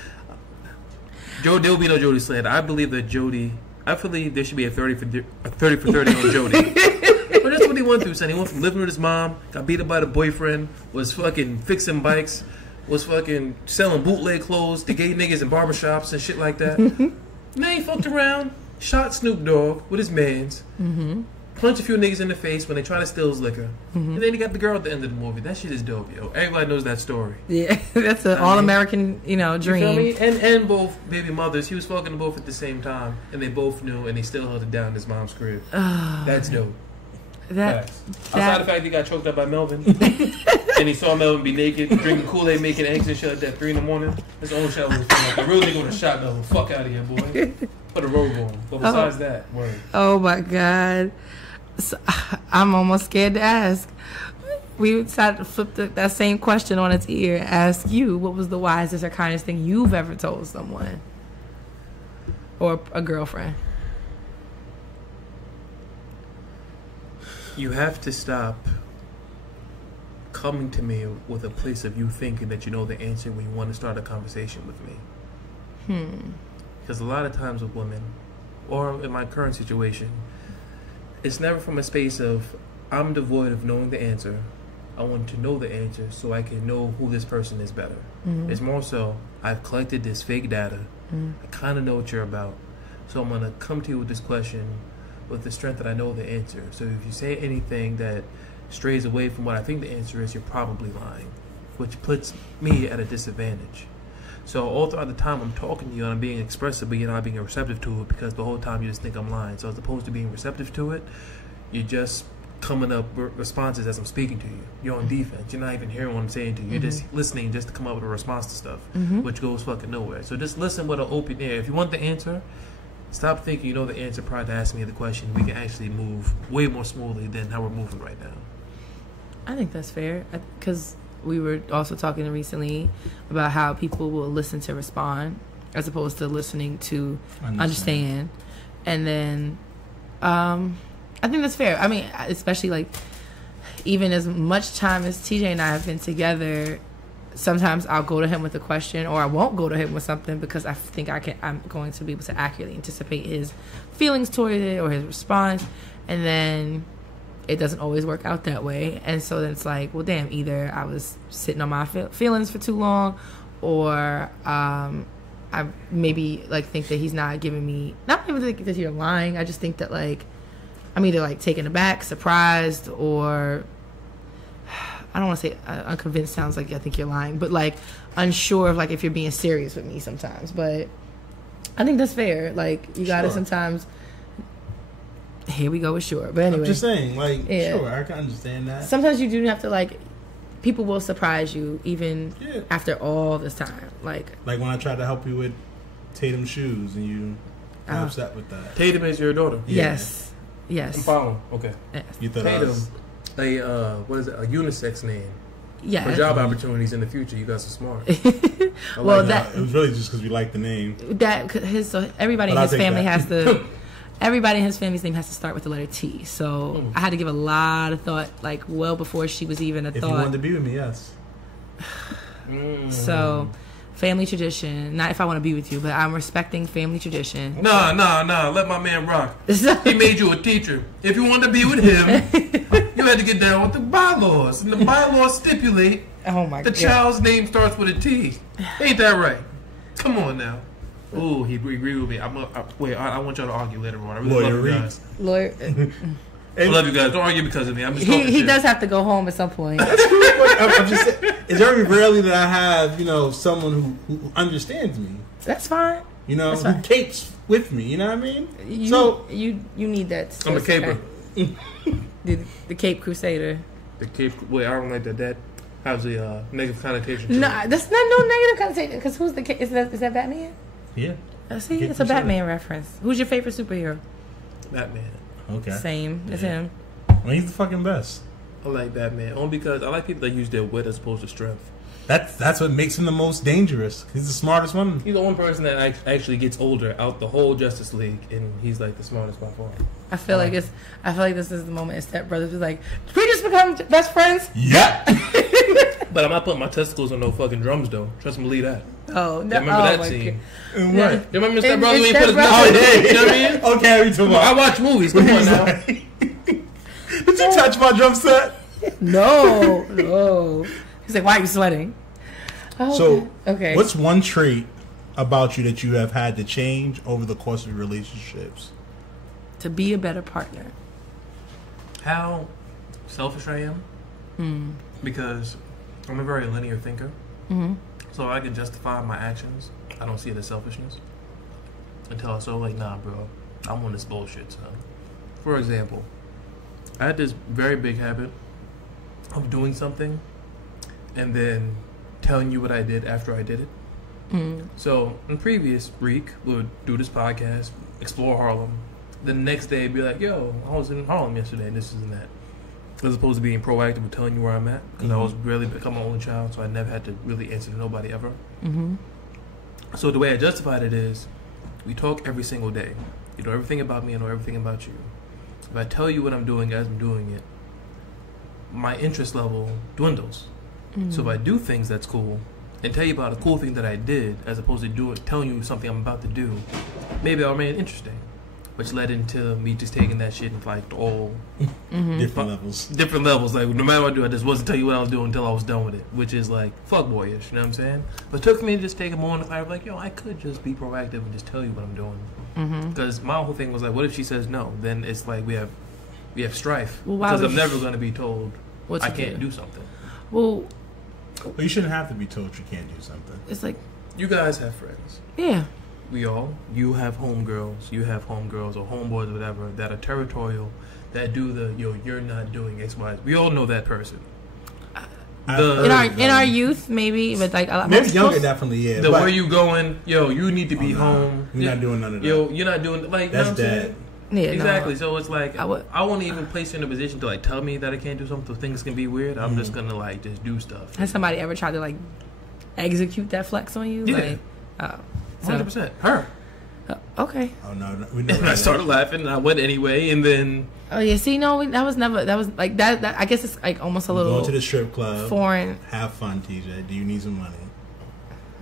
there will be no Jody slander. I believe that Jody. I believe there should be a 30 for 30 on Jody. But that's what he went through, son. He went from living with his mom, got beat up by the boyfriend, was fucking fixing bikes, was fucking selling bootleg clothes to gay niggas in barbershops and shit like that. Then he fucked around, shot Snoop Dogg with his mans, punched a few niggas in the face when they try to steal his liquor, and then he got the girl at the end of the movie. That shit is dope, yo. Everybody knows that story. Yeah, that's an all-American, dream. You feel me? And both baby mothers, he was fucking them both at the same time, and they both knew, and they still held it down in his mom's crib. That's dope. Outside the fact he got choked up by Melvin, and he saw Melvin be naked, drinking Kool-Aid, making eggs and shit like that 3 in the morning. His own shit was like, a real nigga would have shot Melvin. Fuck out of here, boy. Put a robe on. But besides that, word. Oh my God. So, I'm almost scared to ask. We decided to flip that same question on its ear. Ask you, what was the wisest or kindest thing you've ever told someone? Or a girlfriend? You have to stop coming to me with a place of you thinking that you know the answer when you want to start a conversation with me. Because a lot of times with women, or in my current situation, it's never from a space of, I'm devoid of knowing the answer. I want to know the answer so I can know who this person is better. It's more so, I've collected this fake data. I kind of know what you're about. So I'm going to come to you with this question with the strength that I know the answer. So if you say anything that strays away from what I think the answer is, you're probably lying, which puts me at a disadvantage. So all throughout the time I'm talking to you and I'm being expressive, but you're not being receptive to it because the whole time you just think I'm lying. So as opposed to being receptive to it, you're just coming up with responses as I'm speaking to you. You're on defense. You're not even hearing what I'm saying to you. You're just listening just to come up with a response to stuff, which goes fucking nowhere. So just listen with an open ear. If you want the answer, stop thinking you know the answer prior to asking me the question. We can actually move way more smoothly than how we're moving right now. I think that's fair. Because we were also talking recently about how people will listen to respond as opposed to listening to understand. And then I think that's fair. I mean, especially like even as much time as TJ and I have been together, sometimes I'll go to him with a question or I won't go to him with something because I think I'm going to be able to accurately anticipate his feelings toward it or his response. And then it doesn't always work out that way. And so then it's like, well, damn, either I was sitting on my feelings for too long or I maybe like think that he's not giving me, not even think that you're lying. I just think that like I'm either like taken aback, surprised, or I don't want to say unconvinced sounds like I think you're lying, but like unsure of like if you're being serious with me sometimes. But I think that's fair. Like you gotta sometimes. Here we go with sure. But anyway. I'm just saying, like, sure, I can understand that. Sometimes you do have to, like, people will surprise you even after all this time. Like when I tried to help you with Tatum's shoes and you were upset with that. Tatum is your daughter? Yeah. Yes. I'm following. Okay. Yes. You thought Tatum, what is it, a unisex name. Yeah. For job opportunities in the future, you guys are smart. Well, it was really just because we like the name. Everybody in his family has to... Everybody in his family's name has to start with the letter T. So I had to give a lot of thought, like well before she was even a thought. If you wanted to be with me, yes. So family tradition. Not if I want to be with you, but I'm respecting family tradition. Nah. Let my man rock. He made you a teacher. If you want to be with him, you had to get down with the bylaws. And the bylaws stipulate the child's name starts with a T. Ain't that right? Come on now. Ooh, he agreed with me. I want y'all to argue later on. I really love you guys. I love you guys. Don't argue because of me. I'm just he does have to go home at some point. That's cool. I'm just saying, it's very rarely that I have, someone who understands me. That's fine. Who capes with me. You know what I mean? You need that. I'm a caper. The Cape Crusader. The Cape. Wait, I don't like that. That has a negative connotation. No, that's not no negative connotation. Because who's the Cape? Is that Batman? Yeah. See, it's a Batman reference. Who's your favorite superhero? Batman. Okay. Same as him. Well, he's the fucking best. I like Batman only because I like people that use their wit as opposed to strength. That's what makes him the most dangerous. He's the smartest one. He's the one person that actually gets older out the whole Justice League, and he's like the smartest by far. I feel like this is the moment in Step Brothers was like, did we just become best friends? Yeah. But I'm not putting my testicles on no fucking drums though. Trust me, believe that. Oh no! Remember that scene? What? You remember Step Brothers when he put his Step mouth? Brothers. You know what I mean? Okay, we talking about. I watch movies. Come on now. Did you touch my drum set? No. He's like, why are you sweating? Oh, So, okay. What's one trait about you that you have had to change over the course of your relationships? To be a better partner. How selfish I am? Because I'm a very linear thinker. So I can justify my actions. I don't see it as selfishness until I so nah, bro, I'm on this bullshit. So, for example, I had this very big habit of doing something and then telling you what I did after I did it. So in previous Reek, we would do this podcast, explore Harlem. The next day, be like, yo, I was in Harlem yesterday, and this and that. As opposed to being proactive and telling you where I'm at. Because I was really becoming my own child, so I never had to really answer to nobody ever. So the way I justified it is, we talk every single day. You know everything about me, I know everything about you. If I tell you what I'm doing as I'm doing it, my interest level dwindles. So if I do things that's cool, and tell you about a cool thing that I did, as opposed to telling you something I'm about to do, maybe I'll remain interesting. Which led into me just taking that shit and all Different levels. Different levels. Like, no matter what I do, I just wasn't tell you what I was doing until I was done with it. Which is like fuckboyish, you know what I'm saying? But it took me to just take a moment of like, yo, I could just be proactive and just tell you what I'm doing. Because my whole thing was like, what if she says no? Then it's like we have strife. Because I'm never going to be told I can't do something. Well, you shouldn't have to be told you can't do something. It's like, you guys have friends. Yeah. You have homegirls, or homeboys, or whatever, that are territorial, that do you're not doing X, Y. We all know that person. In our youth, maybe, but like maybe younger, definitely, yeah. Where you going? Yo, you need to be home. You're not doing none of that. Yo, you're not doing like that's you know what I'm dead. Yeah, exactly. No. So it's like I won't even place you in a position to like tell me that I can't do something. So things can be weird. I'm just gonna like just do stuff. Has somebody ever tried to like execute that flex on you? Yeah. Like, 100%. Her. Okay. Oh no, and I started laughing, and I went anyway, and then. Oh yeah, see, no, that was like that. I guess it's like almost a little. Go to the strip club. Foreign. Have fun, TJ. Do you need some money?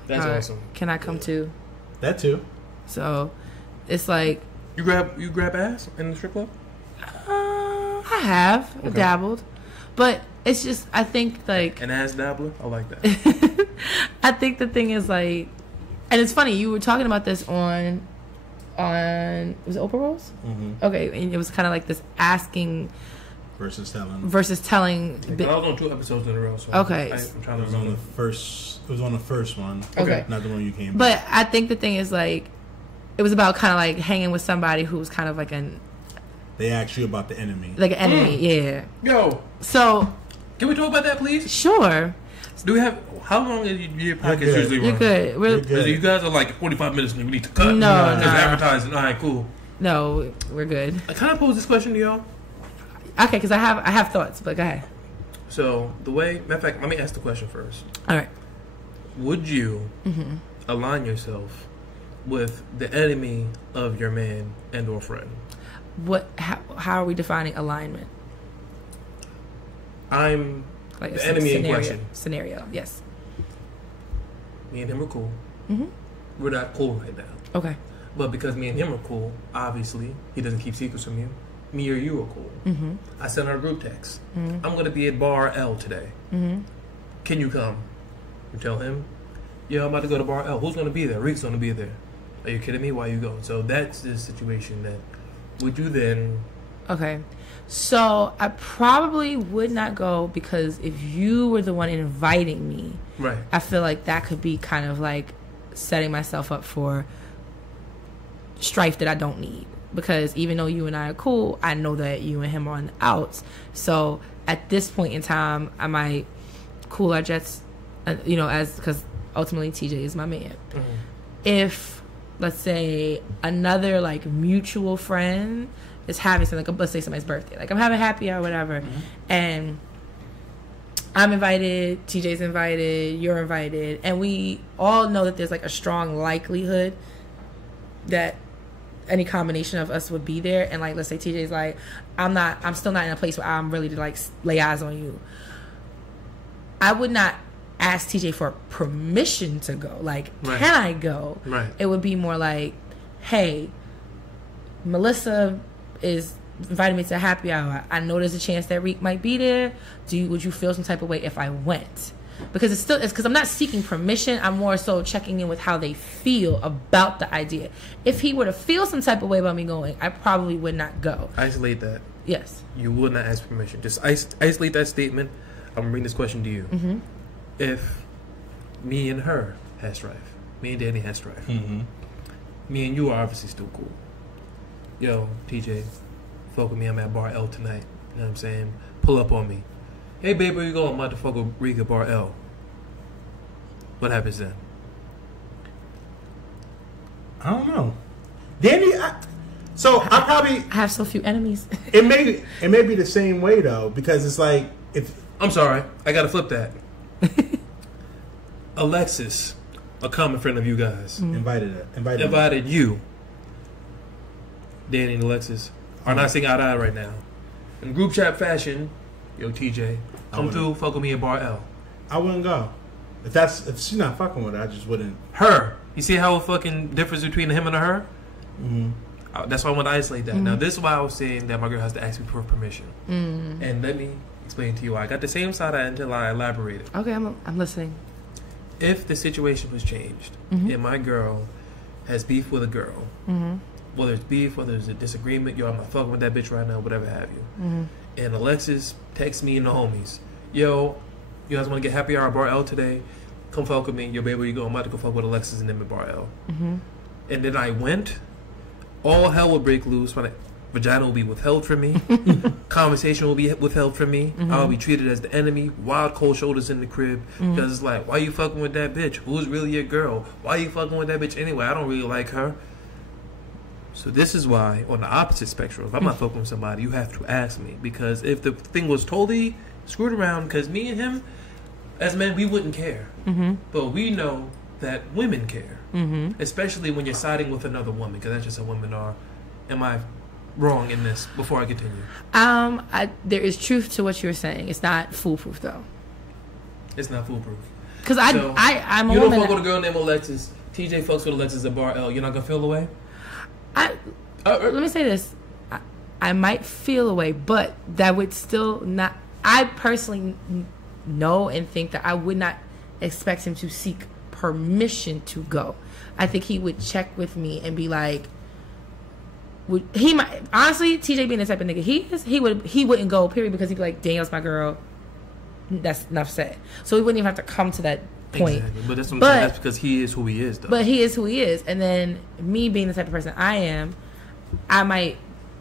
That's awesome. Can I come too? That too. So, it's like. You grab ass in the strip club? I have dabbled, but it's just I think like an ass dabbler. I like that. I think the thing is like, and it's funny you were talking about this on was it Oprah Rose? Okay, and it was kind of like this asking versus telling. I was on 2 episodes in a row. So okay, I'm trying to It was on the first one. Okay, not the one you came. But I think the thing is like, it was about kind of like hanging with somebody who was kind of like They asked you about the enemy. Like an enemy, yeah. Yo. So. Can we talk about that, please? Sure. Do we have? How long is your podcast usually run? You're good. We're good. You guys are like 45 minutes and we need to cut. No. Advertising. All right, cool. No, we're good. Can I pose this question to y'all? Okay, because I have thoughts, but go ahead. So matter of fact, let me ask the question first. All right. Would you align yourself with the enemy of your man and or friend? How are we defining alignment? I'm like the enemy in question. Scenario, yes. Me and him are cool. Mm-hmm. We're not cool right now. Okay. But because me and him are cool, obviously, he doesn't keep secrets from you. Me or you are cool. Mm-hmm. I sent her a group text. Mm-hmm. I'm going to be at Bar L today. Mm-hmm. Can you come? You tell him, yeah, I'm about to go to Bar L. Who's going to be there? Reek's going to be there. Are you kidding me? Why are you going? So that's the situation that, would you then... Okay. So I probably would not go because if you were the one inviting me, right, I feel like that could be kind of like setting myself up for strife that I don't need. Because even though you and I are cool, I know that you and him are on the outs. So at this point in time, I might cool our jets, because ultimately TJ is my man. Mm-hmm. If, let's say, another like mutual friend is having something, like let's say somebody's birthday, like I'm having happy hour or whatever, mm-hmm. and I'm invited, TJ's invited, you're invited, and we all know that there's like a strong likelihood that any combination of us would be there, and like let's say TJ's like, I'm still not in a place where I'm ready to like lay eyes on you. I would not ask TJ for permission to go. Like, right. Can I go? Right. It would be more like, hey, Melissa is invited me to a happy hour. I know there's a chance that Reek might be there. Would you feel some type of way if I went? Because it's because I'm not seeking permission. I'm more so checking in with how they feel about the idea. If he were to feel some type of way about me going, I probably would not go. Isolate that. Yes. You would not ask permission. Just isolate that statement. I'm going to bring this question to you. Mm-hmm. If me and her had strife, me and Danny had strife, mm-hmm. me and you are obviously still cool. Yo, TJ, fuck with me. I'm at Bar L tonight. You know what I'm saying? Pull up on me. Hey, babe, where you going? I'm about to fuck with Reek at Bar L. What happens then? I don't know. Danny, I have so few enemies. it may be the same way though, because it's like if I'm sorry, I gotta flip that. Alexis, a common friend of you guys, invited you. Danny and Alexis are not seeing eye to eye right now. In group chat fashion, yo TJ, come through, fuck with me at Bar L. I wouldn't go. If she's not fucking with it, I just wouldn't. Her. You see how a fucking difference between him and her? Mm-hmm. That's why I want to isolate that. Mm-hmm. Now, this is why I was saying that my girl has to ask me for permission. Mm-hmm. And let me explain to you why. I got the same side until I elaborated. Okay, I'm listening. If the situation was changed, mm-hmm. and my girl has beef with a girl, mm-hmm. whether it's beef, whether it's a disagreement, yo, I'm not fucking with that bitch right now, whatever have you. Mm-hmm. And Alexis texts me and the homies, yo, you guys want to get happy hour at Bar L today? Come fuck with me. Yo, baby, where you go? I'm about to go fuck with Alexis and them at Bar L. Mm-hmm. And then I went. All hell will break loose. My vagina will be withheld from me. Conversation will be withheld from me. Mm-hmm. I'll be treated as the enemy. Wild cold shoulders in the crib. Mm-hmm. Because it's like, why you fucking with that bitch? Who's really your girl? Why you fucking with that bitch anyway? I don't really like her. So this is why, on the opposite spectrum, if I'm not fucking with somebody, you have to ask me. Because if the thing was totally screwed around, because me and him, as men, we wouldn't care. Mm-hmm. But we know that women care. Mm-hmm. Especially when you're siding with another woman, because that's just how women are. Am I wrong in this before I continue? There is truth to what you're saying. It's not foolproof, though. It's not foolproof. Because I'm a woman. You don't fuck with a girl named Alexis. TJ fucks with Alexis at Bar L. You're not going to feel the way? Let me say this. I might feel a way, but that would still not... I personally know and think that I would not expect him to seek permission to go. I think he would check with me and be like, honestly, TJ being the type of nigga he wouldn't go, period, because he'd be like, Danielle's my girl. That's enough said. So he wouldn't even have to come to that point. Exactly. But that's what I'm saying. That's because he is who he is, though. But he is who he is. And then me being the type of person I am,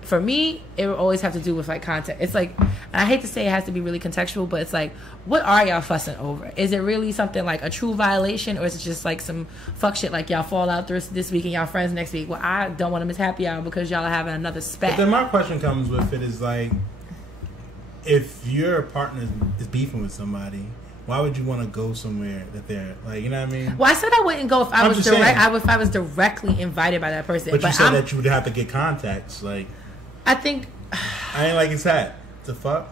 for me, it will always have to do with like context. It's like, I hate to say it has to be really contextual, but it's like, what are y'all fussing over? Is it really something like a true violation, or is it just like some fuck shit like y'all fall out this week and y'all friends next week? Well, I don't want to miss happy hour because y'all are having another spat. But then my question comes with it is like, if your partner is beefing with somebody, why would you want to go somewhere that they're like, you know what I mean? Well, I said I wouldn't go if I was directly invited by that person. But you said that you would have to get contacts, like. I think I ain't like his hat. The fuck?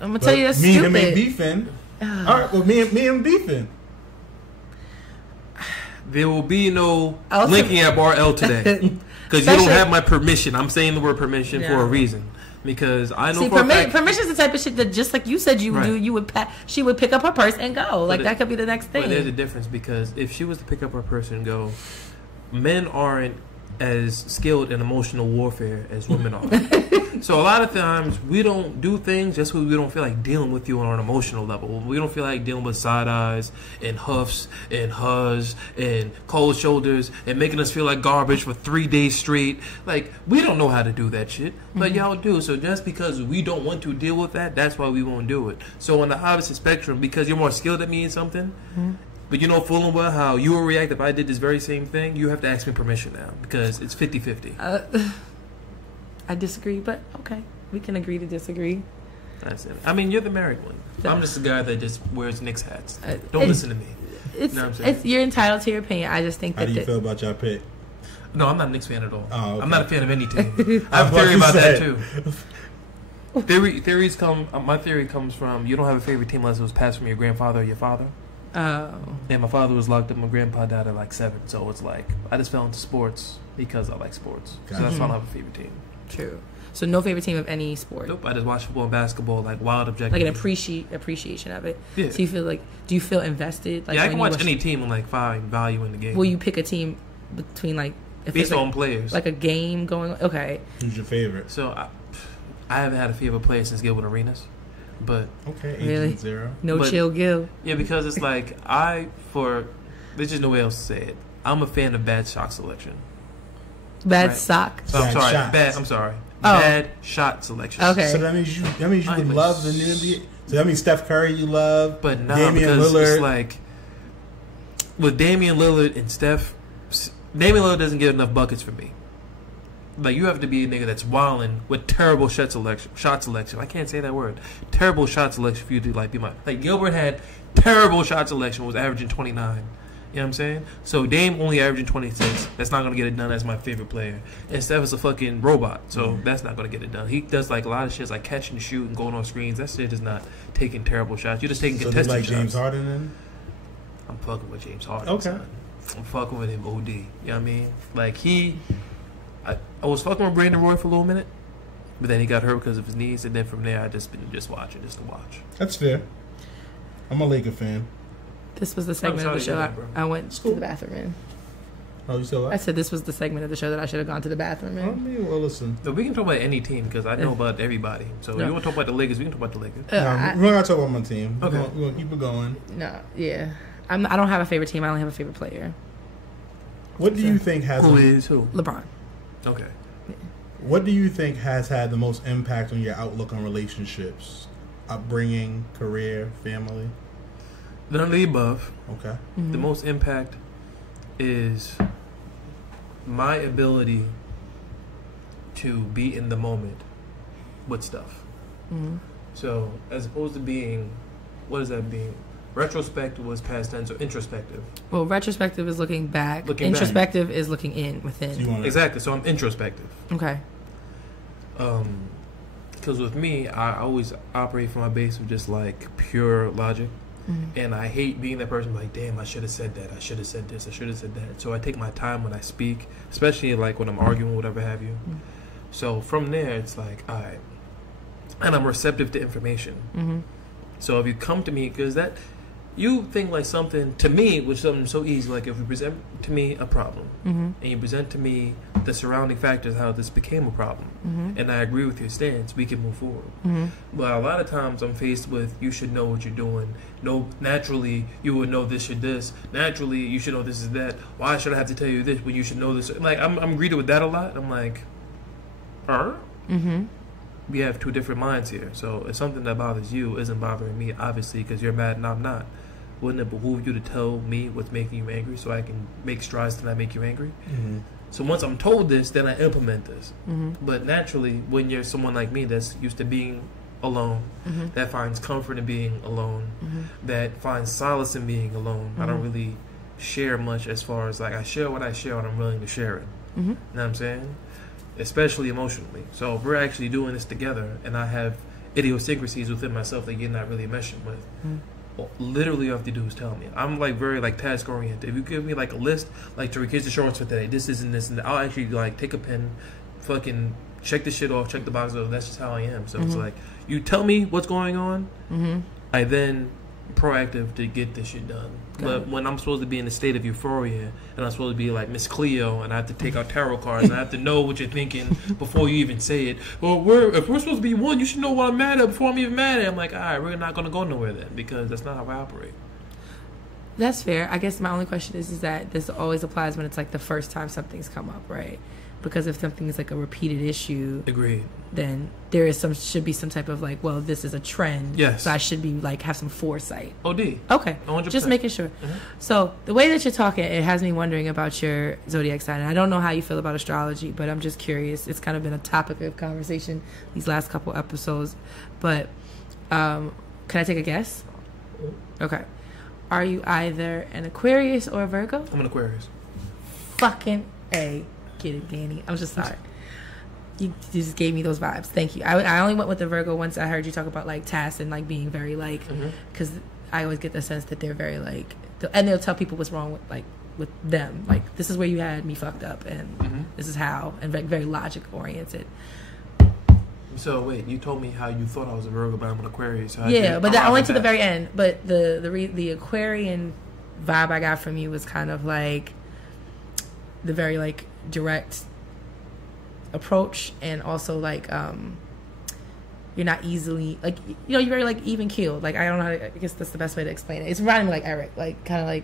I'm gonna tell you that's me stupid. and him ain't beefing. All right, well, me and him beefing. There will be no Also- linking at Bar L today because you don't have my permission. I'm saying the word permission for a reason because I know for a fact permission is the type of shit that just like you said you would do. You would she would pick up her purse and go. Like that could be the next thing. But there's a difference because if she was to pick up her purse and go, men aren't as skilled in emotional warfare as women are. So a lot of times we don't do things just because we don't feel like dealing with you on an emotional level. We don't feel like dealing with side eyes and huffs and huhs and cold shoulders and making us feel like garbage for 3 days straight. Like, we don't know how to do that shit, but y'all do. So just because we don't want to deal with that, that's why we won't do it. So on the opposite spectrum, because you're more skilled at me in something, but you know full and well how you will react if I did this very same thing, you have to ask me permission now because it's 50-50. I disagree, but okay. We can agree to disagree. That's it. I mean, you're the married one. I'm just a guy that just wears Knicks hats. Don't listen to me. It's, you know what I'm saying? You're entitled to your opinion. I just think How do you feel about your pick? No, I'm not a Knicks fan at all. Oh, okay. I'm not a fan of any team. I have a theory about that too. Theories come. My theory comes from you don't have a favorite team unless it was passed from your grandfather or your father. Oh. And my father was locked up. My grandpa died at like 7. So it's like I just fell into sports because I like sports. So that's why I don't have a favorite team. True. So no favorite team of any sport. Nope. I just watch football and basketball like wild objective. Like an appreciation of it. Yeah. So you feel like, do you feel invested? Like yeah, I can watch any team and like find value in the game. Will you pick a team between like if based like, on players? Like a game going. Okay. Who's your favorite? So I haven't had a favorite player since Gilbert Arenas. But okay, really? 0. No chill Gil. Yeah, because it's like there's just no way else to say it. I'm a fan of bad shot selection. Bad sock. So I'm sorry. Bad shot selection. Okay. So that means you would love the new NBA. So that means Steph Curry you love, but nah, Damian because Lillard. It's like with Damian Lillard and Steph, Damian Lillard doesn't get enough buckets for me. Like, you have to be a nigga that's wilding with terrible shot selection. I can't say that word. Terrible shot selection for you to like be my like Gilbert had terrible shot selection, was averaging 29. You know what I'm saying? So Dame only averaging 26. That's not gonna get it done as my favorite player. And Steph is a fucking robot, so that's not gonna get it done. He does like a lot of shit like catch and shoot and going on screens. That shit is not taking terrible shots. You're just taking contested like shots. James Harden then? I'm fucking with James Harden. Okay. Son. I'm fucking with him OD. You know what I mean? Like I was fucking with Brandon Roy for a little minute, but then he got hurt because of his knees, and then from there I just been watching just to watch. That's fair. I'm a Laker fan. This was the segment of the show I went to the bathroom in. Oh, you still up? I said this was the segment of the show that I should have gone to the bathroom in. I mean, well, listen. No, we can talk about any team because I know about everybody. So if you want to talk about the Lakers, we can talk about the Lakers. We're not going to talk about my team. Okay. We're going to keep it going. No, yeah. I don't have a favorite team. I only have a favorite player. What do you think has... Who is who? LeBron. Okay. What do you think has had the most impact on your outlook on relationships? Upbringing, career, family? None of the above. Okay. Mm-hmm. The most impact is my ability to be in the moment with stuff. Mm-hmm. So as opposed to being, what is that being? Retrospective was past tense or introspective. Well, retrospective is looking back. Introspective is looking in, within. Exactly. So I'm introspective. Okay. Because with me, I always operate from my base of just like pure logic. Mm-hmm. And I hate being that person like, damn, I should have said that. I should have said this. I should have said that. So I take my time when I speak, especially like when I'm arguing, whatever have you. Mm-hmm. So from there, it's like, all right. And I'm receptive to information. Mm-hmm. So if you come to me, because that... You think like something, to me, was something so easy. Like if you present to me a problem, mm-hmm. and you present to me the surrounding factors, how this became a problem, mm-hmm. and I agree with your stance, we can move forward. Mm-hmm. But a lot of times I'm faced with, you should know what you're doing. No, naturally, you would know this or this. Naturally, you should know this is that. Why should I have to tell you this when you should know this? Like, I'm greeted with that a lot. I'm like, mm-hmm. We have two different minds here. So if something that bothers you isn't bothering me, obviously, because you're mad and I'm not, wouldn't it behoove you to tell me what's making you angry so I can make strides to not make you angry? Mm-hmm. So once I'm told this, then I implement this. Mm-hmm. But naturally, when you're someone like me that's used to being alone, mm-hmm. that finds comfort in being alone, mm-hmm. that finds solace in being alone, mm-hmm. I don't really share much as far as like I share what I share and I'm willing to share it. Mm-hmm. You know what I'm saying? Especially emotionally. So if we're actually doing this together and I have idiosyncrasies within myself that you're not really meshing with, mm-hmm. literally all you have to do is tell me. I'm like very like task oriented. If you give me like a list, like to here's the shorts for today, this isn't this and that, I'll actually like take a pen, fucking check the shit off, check the box off. That's just how I am. So it's like you tell me what's going on, I then proactive to get this shit done. But when I'm supposed to be in a state of euphoria and I'm supposed to be like Miss Cleo and I have to take out tarot cards and I have to know what you're thinking before you even say it. Well, if we're supposed to be one, you should know what I'm mad at before I'm even mad at it. I'm like, all right, we're not going to go nowhere then because that's not how I operate. That's fair. I guess my only question is that this always applies when it's like the first time something's come up, right? Because if something is like a repeated issue, agreed, then there is should be some type of like, well, this is a trend. Yes. So I should be like have some foresight. OD. Okay. 100%. Just making sure. So the way that you're talking, it has me wondering about your zodiac sign. And I don't know how you feel about astrology, but I'm just curious. It's kind of been a topic of conversation these last couple episodes. But can I take a guess? Okay. Are you either an Aquarius or a Virgo? I'm an Aquarius. Fucking A. Get it, Danny. I'm just sorry. You just gave me those vibes. Thank you. I only went with the Virgo once I heard you talk about like tasks and like being very like, because I always get the sense that they're very like, and they'll tell people what's wrong with them. Like, this is where you had me fucked up, and this is how, and very logic oriented. So wait, you told me how you thought I was a Virgo, but I'm an Aquarius. So Yeah, but I went to the very end. But the Aquarian vibe I got from you was kind of like the very like direct approach, and also like you're not easily like, you know, you're very like even keeled. Like, I don't know how to, I guess that's the best way to explain it. It's reminding me like Eric, like kind of like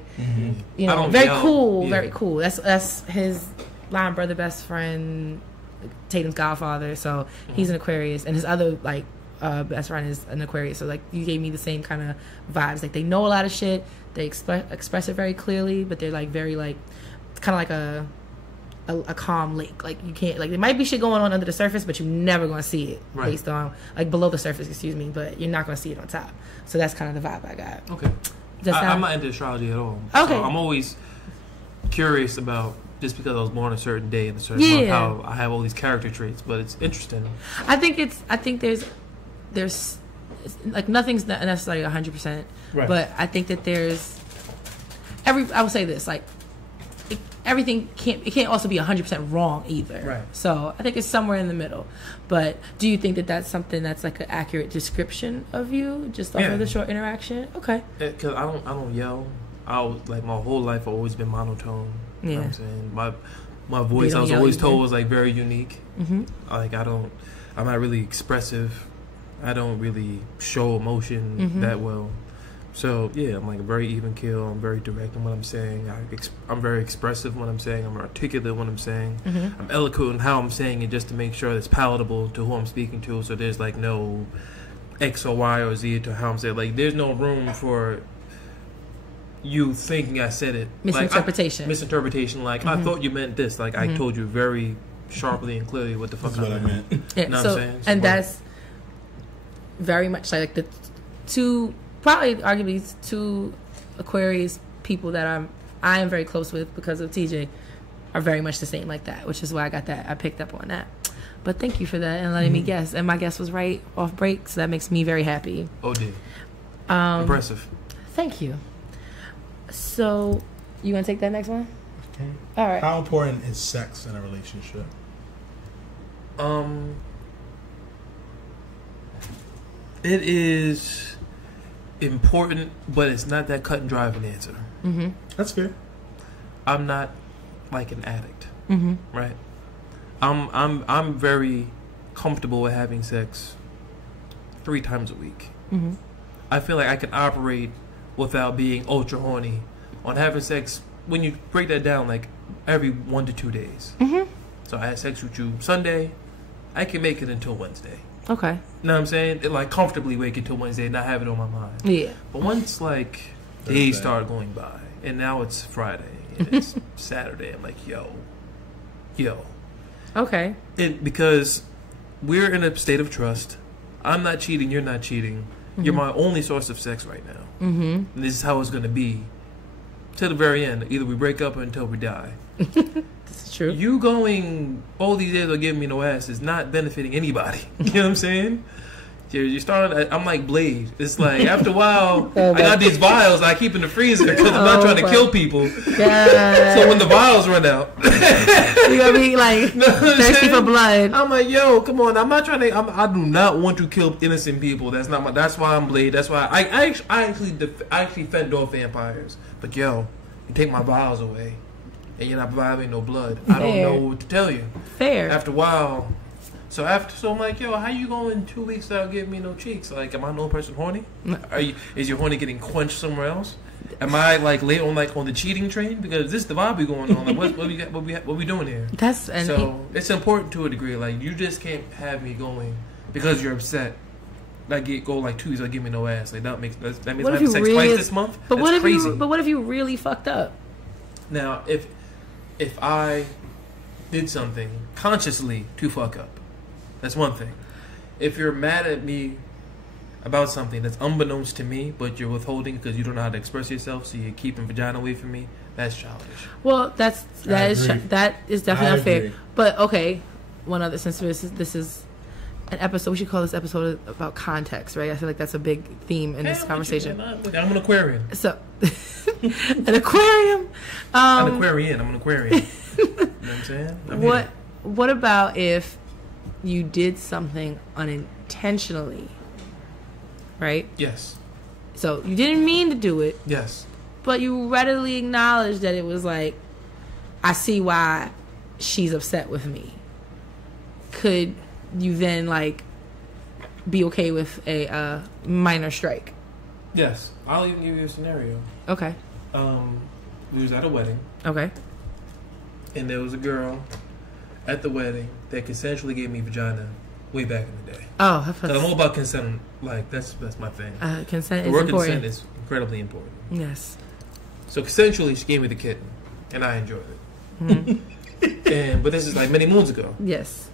you know, very cool, very cool. That's his line brother, best friend, Tatum's godfather. So he's an Aquarius, and his other like best friend is an Aquarius. So like you gave me the same kind of vibes. Like they know a lot of shit. They express it very clearly, but they're like very like kind of like a calm lake. Like you can't, like there might be shit going on under the surface, but you're never going to see it based on like below the surface, excuse me, but you're not going to see it on top. So that's kind of the vibe I got. Okay. I'm not into astrology at all. Okay. So I'm always curious about, just because I was born a certain day and a certain month, how I have all these character traits, but it's interesting. I think there's like nothing's necessarily 100%, but I think that there's I would say this, like everything can't also be 100% wrong either. Right. So I think it's somewhere in the middle. But do you think that that's something that's like an accurate description of you, just off of the short interaction? Okay. Because I don't yell. Like my whole life I've always been monotone. You know what I'm saying? My voice I was always told was like very unique. Like I'm not really expressive. I don't really show emotion that well. So yeah, I'm like very even keel. I'm very direct in what I'm saying. I'm very expressive when I'm saying. I'm articulate when I'm saying. I'm eloquent in how I'm saying it, just to make sure it's palatable to who I'm speaking to. So there's like no X or Y or Z to how I'm saying. Like there's no room for you thinking I said it. Misinterpretation. Misinterpretation. Like I thought you meant this. Like I told you very sharply and clearly what the fuck I meant. Yeah, you know what I'm saying? And that's very much like the two. Probably, arguably, two Aquarius people that I am very close with because of TJ are very much the same like that, which is why I got that. I picked up on that. But thank you for that and letting me guess. And my guess was right off break, so that makes me very happy. OD. Impressive. Thank you. So, you want to take that next one? Okay. All right. How important is sex in a relationship? It is important, but it's not that cut and dry of an answer. That's fair. I'm not like an addict, right? I'm very comfortable with having sex 3 times a week. I feel like I can operate without being ultra horny on having sex. When you break that down, like every 1 to 2 days. So I had sex with you Sunday, I can make it until Wednesday. Okay. You know what I'm saying? It, like comfortably wake until Wednesday and not have it on my mind. Yeah. But once like days start going by and now it's Friday and it's Saturday, I'm like, yo. Okay. Because we're in a state of trust. I'm not cheating, you're not cheating. You're my only source of sex right now. And this is how it's gonna be till the very end. Either we break up or until we die. This is true. You going all these days are giving me no ass is not benefiting anybody. You know what I'm saying? You started. I'm like Blade. It's like after a while, I got these vials I keep in the freezer because I'm not trying to kill people. So when the vials run out, you're gonna be like thirsty for blood. I'm like, yo, come on. I'm not trying to. I do not want to kill innocent people. That's not my. That's why I'm Blade. That's why I actually fend off vampires. But yo, you take my vials away, and you're not providing no blood. I don't know what to tell you. Fair. After a while. So I'm like, yo, how you going 2 weeks without giving me no cheeks? Like, am I no person horny? Is your horny getting quenched somewhere else? Am I like late on the cheating train? Because this is the vibe we going on. Like, what we doing here? It's important to a degree. Like, you just can't have me going because you're upset. Like, go like 2 weeks without giving me no ass. Like that means I'm having sex twice this month. But that's crazy. But what if you really fucked up? Now, if I did something consciously to fuck up. That's one thing. If you're mad at me about something that's unbeknownst to me, but you're withholding because you don't know how to express yourself, so you're keeping vagina away from me, that's childish. Well, that is definitely unfair. But okay, one other, since this is an episode, we should call this episode about context, right? I feel like that's a big theme in this conversation. I'm an Aquarian. So, an aquarium. I'm an Aquarian. You know what I'm saying? What about if you did something unintentionally, right? Yes. So you didn't mean to do it. Yes. But you readily acknowledged that it was like, I see why she's upset with me. Could you then like be okay with a minor strike? Yes. I'll even give you a scenario. Okay. We was at a wedding. Okay. And there was a girl at the wedding that consensually gave me vagina way back in the day. Oh, I'm all about consent. Like that's my thing. Consent is important. Consent is incredibly important. Yes. So consensually, she gave me the kitten, and I enjoyed it. Mm-hmm. But this is like many moons ago. Yes.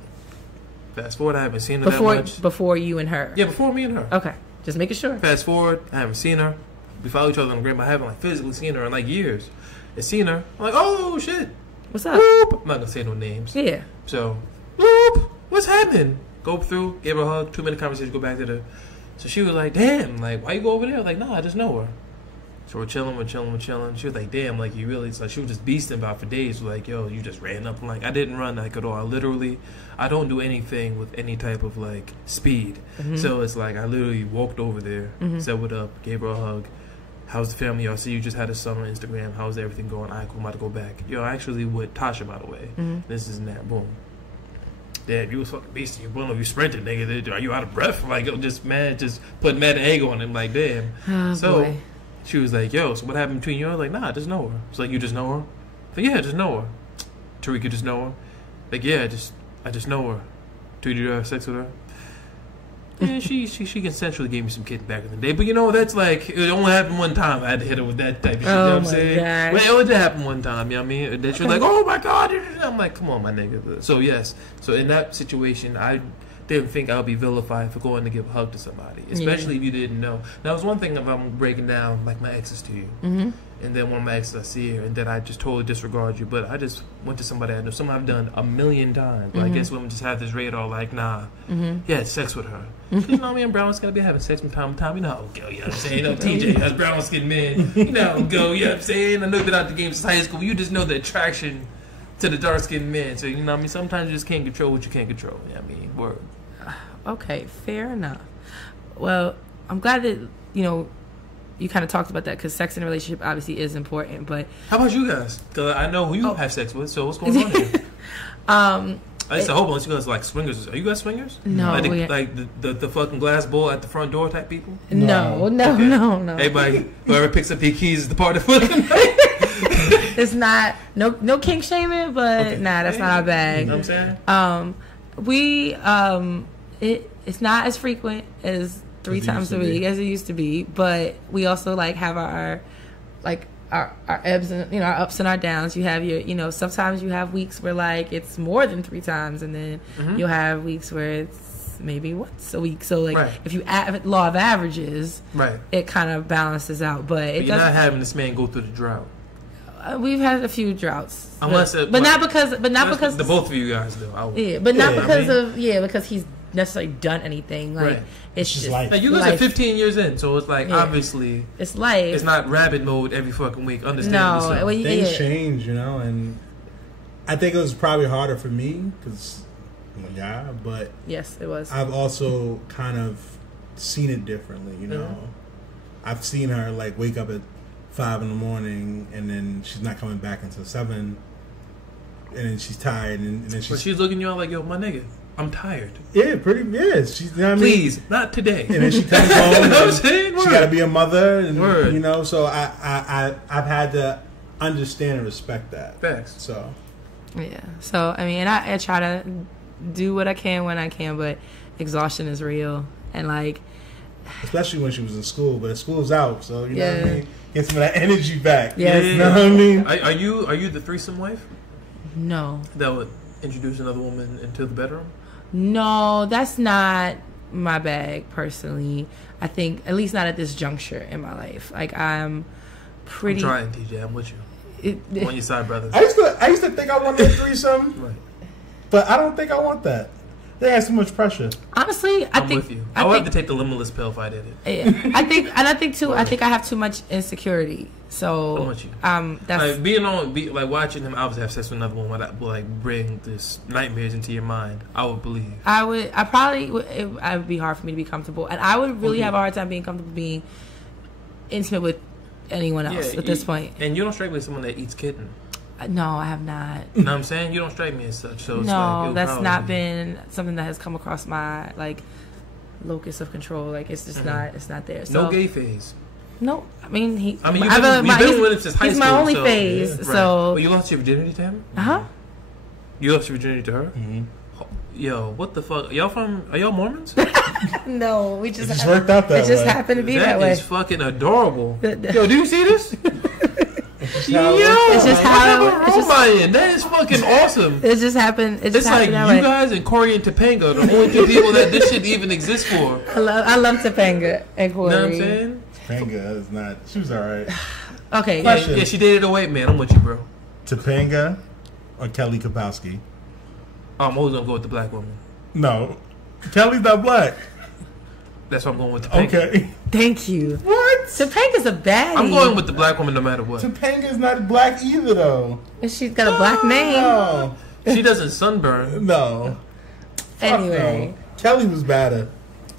Fast forward, I haven't seen her that much. Before you and her. Yeah, before me and her. Okay, just making sure. Fast forward, I haven't seen her. We follow each other on the gram, but I haven't like physically seen her in like years. I seen her. I'm like, oh shit. What's up? Boop. I'm not gonna say no names. Yeah. So, boop. What's happening? Go through, gave her a hug, 2-minute conversation, go back to the. So she was like, damn, like, why you go over there? I was like, nah, I just know her. So we're chilling. She was like, damn, like, you really. So she was just beasting about for days. Like, yo, you just ran up. I'm like, I didn't run like at all. I don't do anything with any type of like speed. Mm-hmm. So it's like, I literally walked over there, said what up, gave her a hug. How's the family? Y'all see you just had a son on Instagram. How's everything going? All right, cool, I'm about to go back. Yo, I actually with Tasha, by the way. Mm-hmm. This is that. Boom. Damn, you was fucking beasting. You sprinted, nigga. Are you out of breath? Like, just putting mad egg on him. Like, damn. Oh, so boy. She was like, yo, so what happened between you? I was like, nah, I just know her. She's like, you just know her? I was like, yeah, I just know her. Tariq, you just know her? Like, yeah, I just know her. Did you have sex with her? Yeah, she consensually gave me some kitten back in the day. But, you know, that's like, it only happened one time. I had to hit her with that type of shit. You know what I'm saying? Gosh. Well, it only did happen one time, you know what I mean? Then she was like, oh, my God. I'm like, come on, my nigga. So, yes. So, in that situation, I didn't think I would be vilified for going to give a hug to somebody. Especially if you didn't know. Now, it's one thing if I'm breaking down, like, my exes to you. Mm-hmm. And then one of my exes, I see her, and then I just totally disregard you. But I just went to somebody I know, something I've done 1,000,000 times. But I guess women just have this radar, like, nah, he had sex with her. You know me and brown skin be having sex from time to time. You know how it go, you know what I'm saying? You know, TJ, that's brown skin man. You know how it go, you know what I'm saying? I know been out the game since high school. You just know the attraction to the dark skinned man. So, you know what I mean? Sometimes you just can't control what you can't control. You know what I mean? Word. Okay, fair enough. Well, I'm glad that, you know, you kind of talked about that because sex in a relationship obviously is important. But how about you guys? Because I know who you have sex with, so what's going on here? I used to hope unless you guys like swingers. Are you guys swingers? No. Like the fucking glass bowl at the front door type people? No. Everybody, whoever picks up their keys is the party for the night. It's not, no kink shaming, but nah, that's not our bag. You know what I'm saying? It's not as frequent as 3 times a week as it used to be, but we also like have our ebbs and, you know, our ups and our downs. You have your, you know, sometimes you have weeks where like it's more than 3 times, and then you'll have weeks where it's maybe once a week. So like if you add law of averages, it kind of balances out. But you're not having this man go through the drought. We've had a few droughts, unless but not because the both of you guys though. Because he's necessarily done anything. Like Right. it's just life. Like, you guys are 15 years in, so it's like, obviously, it's life. it's not rabbit mode every fucking week. Understand? No, well, things change, you know, and I think it was probably harder for me because I'm a guy, but yes, it was. I've also kind of seen it differently, you know. I've seen her like wake up at 5 a.m. and then she's not coming back until 7, and then she's tired, and then But she's looking you out like, yo, my nigga, I'm tired. Yeah, pretty. Yeah, she's. You know what I mean? Please, not today. And then she comes home. You know what I'm saying? She got to be a mother, and Word. you know. So I've had to understand and respect that. Facts. So Yeah. So I mean, and I try to do what I can when I can, but exhaustion is real, and like. Especially when she was in school, but school's out, so you know what I Yeah. mean. Get some of that energy back. Yes. You know what I mean? Are you the threesome wife No. that would introduce another woman into the bedroom? No, that's not my bag personally. I think, at least not at this juncture in my life. Like I'm pretty. I'm trying, TJ. I'm with you. I'm on your side, brother. I used to think I wanted a threesome, Right. but I don't think I want that. They have too much pressure. Honestly, I'm with you. I would have to take the limitless pill if I did it. Yeah, I think too. I think I have too much insecurity. So I'm with you. That's Like watching him obviously have sex with another woman that will like bring this nightmares into your mind. I would believe. I would be hard for me to be comfortable, and I would really have a hard time being comfortable being intimate with anyone else at this point. And you don't strike me as someone that eats kitten. No, I have not. You know what I'm saying? You don't strike me as such. So it's No, like, that's not been something that has come across my like locus of control. Like it's just not. It's not there. So, no gay phase. No, I mean you've been with him since high he's school. my only so, phase. Right. So But you lost your virginity to him? Uh-huh. You lost your virginity to her? Mm-hmm. Yo, what the fuck? Are y'all Mormons? No, we just It just worked out that way. It just happened to be that way. That is fucking adorable. Yo, do you see this? Yo, It's just how what type of room am I in? That is fucking awesome. It just happened. It just It's like happened you that way. guys and Corey and Topanga, the only two people that this shit even exists for. I love Topanga and Corey. You know what I'm saying? Topanga is not. She was all right. Okay. Yeah, she dated a white man. I'm with you, bro. Topanga or Kelly Kapowski? I'm always gonna go with the black woman. No, Kelly's not black. That's why I'm going with Topanga. Okay. Thank you. What? Topanga's a baddie. I'm going with the black woman no matter what. Topanga's not black either, though. And she's got a black name. No. She doesn't sunburn. No. Anyway. No. Kelly was better.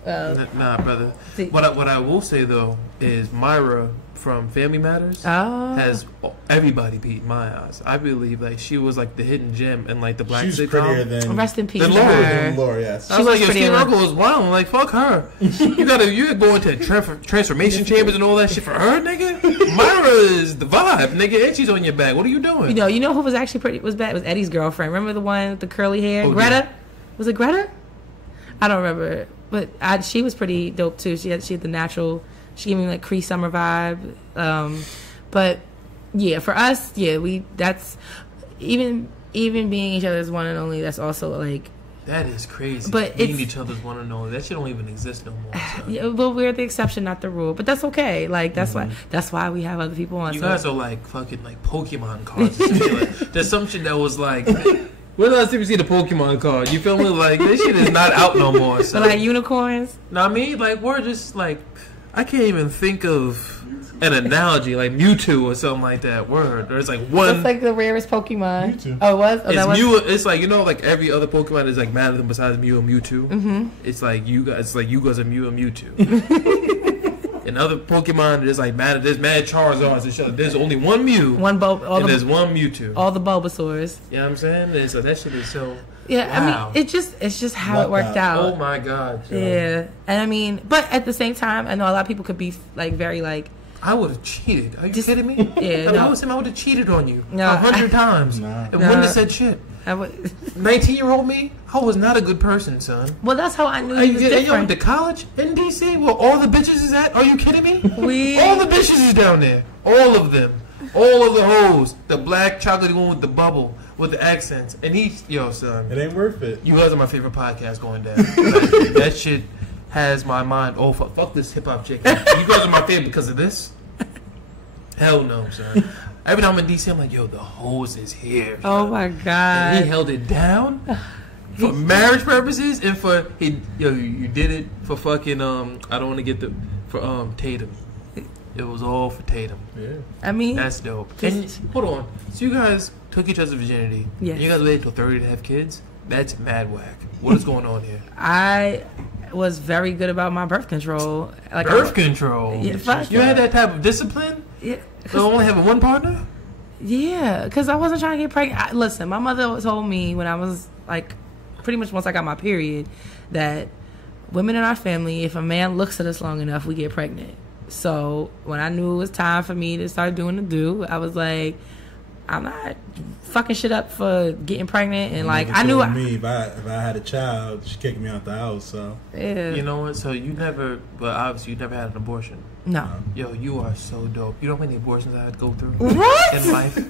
Nah, brother. See- What I will say though is Myra from Family Matters Oh. has everybody beat my eyes. I believe like she was like the hidden gem and like the black She's sitcom. prettier than Rest in peace The to Lord. her. Laura, yes. I was like, yo, pretty Steve enough. Urkel is wild. I'm like, fuck her. You go into transformation chambers and all that shit for her, nigga. Myra is the vibe, nigga, and she's on your back. What are you doing? You know who was actually was bad? It was Eddie's girlfriend. Remember the one with the curly hair? Oh, Greta? yeah. Was it Greta? I don't remember. But she was pretty dope too. She had the natural. She gave me like Cree Summer vibe. But yeah, for us, that's even being each other's one and only. That's also like. That is crazy. But being it's- each other's one and only. That shit don't even exist no more. son. Yeah, well, we're the exception, not the rule. But that's okay. Like that's why we have other people on. You so- guys are like fucking like Pokemon cards. Or some shit. Like, there's some shit that was like. When did I see the Pokemon card? You feel me? Like this shit is not out no more. but So. like unicorns. Now I mean, like we're just like I can't even think of an analogy like Mewtwo or something like that. Word, or it's like one. That's like the rarest Pokemon. Mewtwo. Oh, it was. Oh, that It's was. Mew. It's like like every other Pokemon is like mad at them besides Mew and Mewtwo. Mm-hmm. It's like you guys. It's like you guys are Mew and Mewtwo. And other Pokemon, there's like there's mad Charizards and shit. There's only one Mew. There's one Mewtwo. all the Bulbasaurs. You know what I'm saying? And so that shit is so. Yeah, Wow. I mean, it's just how it worked out. Oh my god. Joe. Yeah, and I mean, but at the same time, I know a lot of people could be like very like. I would have cheated. Are you Just- kidding me? Yeah, Like, no. I would have cheated on you No, 100 times Nah. and wouldn't Nah. have said shit. I would, 19-year-old me, I was not a good person, son. well, that's how I knew Are he you was went different. to college in DC where all the bitches is at? Are you kidding me? All the bitches is down there. All of them. All of the hoes. The black chocolate one with the bubble, with the accents. And yo, son. It ain't worth it. You guys are my favorite podcast going down. Like, that shit has my mind. Oh, fuck this hip hop chick. You guys are my favorite because of this? Hell no, son. Every time I'm in DC, I'm like, yo, the hose is here. Oh my And he god! held it down. for marriage purposes and for you did it for fucking I don't want to get for Tatum. It was all for Tatum. Yeah. I mean, that's dope. And hold on, so you guys took each other's virginity. Yes. And you guys waited until 30 to have kids. That's mad whack. What is going on here? I was very good about my birth control. Like birth control. Yeah, fuck you had that type of discipline. Yeah. So only having one partner. Yeah, because I wasn't trying to get pregnant. Listen, my mother told me when I was like, pretty much once I got my period, that women in our family, if a man looks at us long enough, we get pregnant. So when I knew it was time for me to start doing the do, I was like, I'm not fucking shit up for getting pregnant. And like, I knew if I had a child, she'd kick me out the house. So yeah. You know what? So you never, but obviously you never had an abortion. No. Yo, you are so dope. You know how many abortions I had to go through what? in life?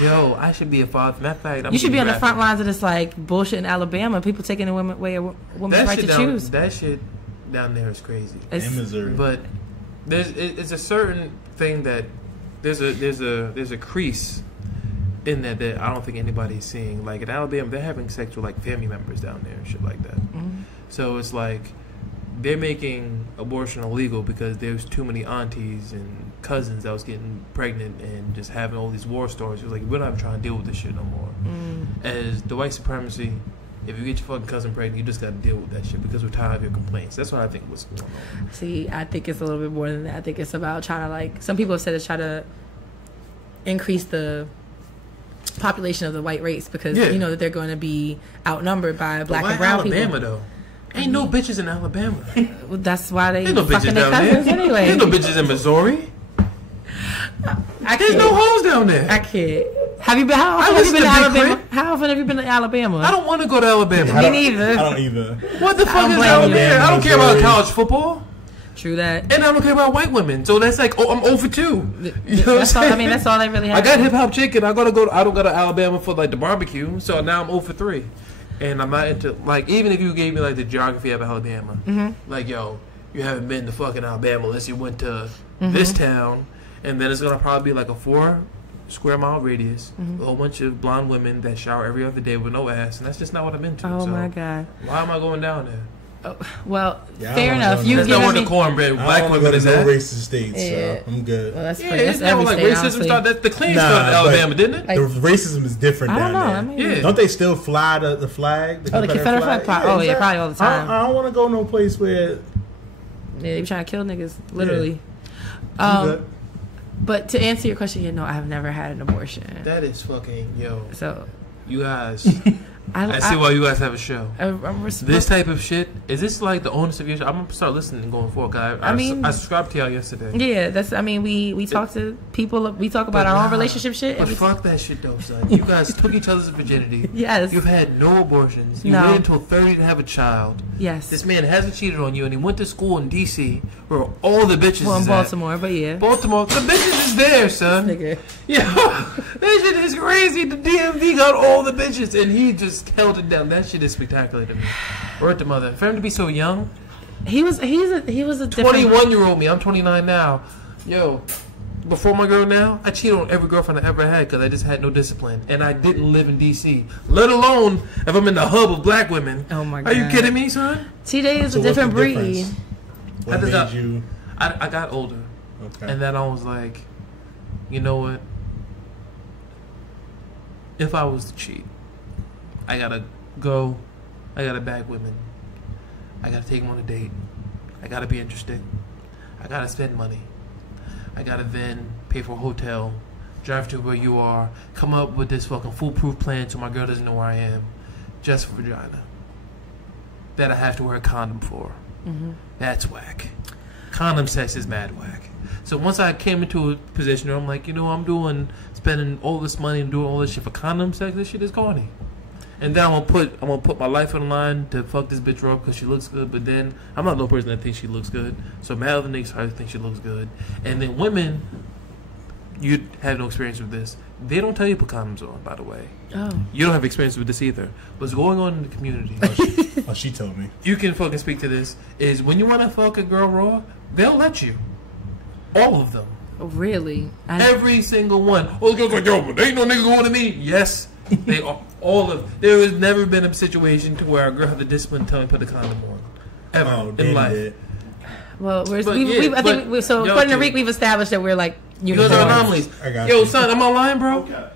Yo, I should be a father. Matter of fact, you should be on the front lines of this like bullshit in Alabama. People taking away a woman's right to choose. That shit down there is crazy. In Missouri, but it's a certain thing that there's a crease in that I don't think anybody's seeing. Like in Alabama, they're having sex with like family members down there and shit like that. Mm-hmm. So it's like they're making abortion illegal because there's too many aunties and cousins that was getting pregnant and just having all these war stories. It was like, we're not trying to deal with this shit no more. As the white supremacy, if you get your fucking cousin pregnant, you just got to deal with that shit because we're tired of your complaints. That's what I think was going on. See, I think it's a little bit more than that. I think it's about trying to like, some people have said it's try to increase the population of the white race because you know that they're going to be outnumbered by black and brown Alabama, people. Though? Ain't no bitches in Alabama. Well, that's why they ain't no fucking bitches their down cousins there. anyway. Ain't no bitches in Missouri. There's no hoes down there. I can't. Have you been? How often have you been to Alabama? How often have you been to Alabama? I don't want to go to Alabama. Me neither. I don't either. What the fuck is Alabama? I don't care about college football. True that. And I don't care about white women. So that's like, I'm 0 for 2. You know that's all, I mean, that's all they really have. I got hip hop chicken. I don't go to Alabama for like the barbecue. So now I'm 0 for 3. And I'm not into, like, even if you gave me like the geography of Alabama, like, yo, you haven't been to fucking Alabama unless you went to this town, and then it's gonna probably be like a 4 square mile radius, a whole bunch of blonde women that shower every other day with no ass, and that's just not what I'm into. Oh so my god! Why am I going down there? Oh, well, fair enough. That's not where the cornbred black women is at. No racist states, so I'm good. Well, that's it's every like state, racism started. The Klan started in Alabama, didn't it? Like, the racism is different down there. I mean, don't they still fly the flag? The Confederate flag. Yeah, probably all the time. I don't want to go no place where they be trying to kill niggas, literally. But to answer your question, no, I have never had an abortion. That is fucking So you guys. I see why you guys have a show. This type of shit, is this like the onus of your show? I'm going to start listening going forward. I subscribed to y'all yesterday. Yeah, we talk to people, we talk about our own relationship shit. But fuck that shit though, son. You guys took each other's virginity. Yes. You've had no abortions. You waited until 30 to have a child. Yes. This man hasn't cheated on you, and he went to school in D.C. where all the bitches in Baltimore, but yeah. Baltimore, the bitches is there, son. Nigga. Yeah, that shit is crazy. The DMV got all the bitches, and he just held it down. That shit is spectacular to me. Word to mother. For him to be so young. He was a 21-year-old me. I'm 29 now. Yo, before my girl now, I cheated on every girlfriend I ever had because I just had no discipline, and I didn't live in D.C. Let alone if I'm in the hub of black women. Oh my god. Are you kidding me, son? TJ is a different breed. What made you? I got older, and then I was like, you know what? If I was to cheat, I gotta go. I gotta bag women. I gotta take them on a date. I gotta be interesting. I gotta spend money. I gotta then pay for a hotel, drive to where you are, come up with this fucking foolproof plan so my girl doesn't know where I am, just for vagina. That I have to wear a condom for. That's whack. Condom sex is mad whack. So once I came into a position where I'm like, I'm spending all this money and doing all this shit for condom sex, this shit is corny. And then I'm gonna put my life on the line to fuck this bitch up because she looks good. But then I'm not no person that thinks she looks good. So mad other niggas I think she looks good. And then women, you have no experience with this. They don't tell you to put condoms on, by the way. Oh. You don't have experience with this either. What's going on in the community? She told me. You can fucking speak to this. Is when you want to fuck a girl raw, they'll let you. All of them. Really? Every single one. Oh, the girl's like, yo, but there ain't no nigga going to me. Yes, they are. There has never been a situation to where a girl had the discipline to tell me to put a condom on. Ever in life. Did. Well, according to Reek, we've established that we're like those are anomalies. Yo, son, am I lying, bro? Okay.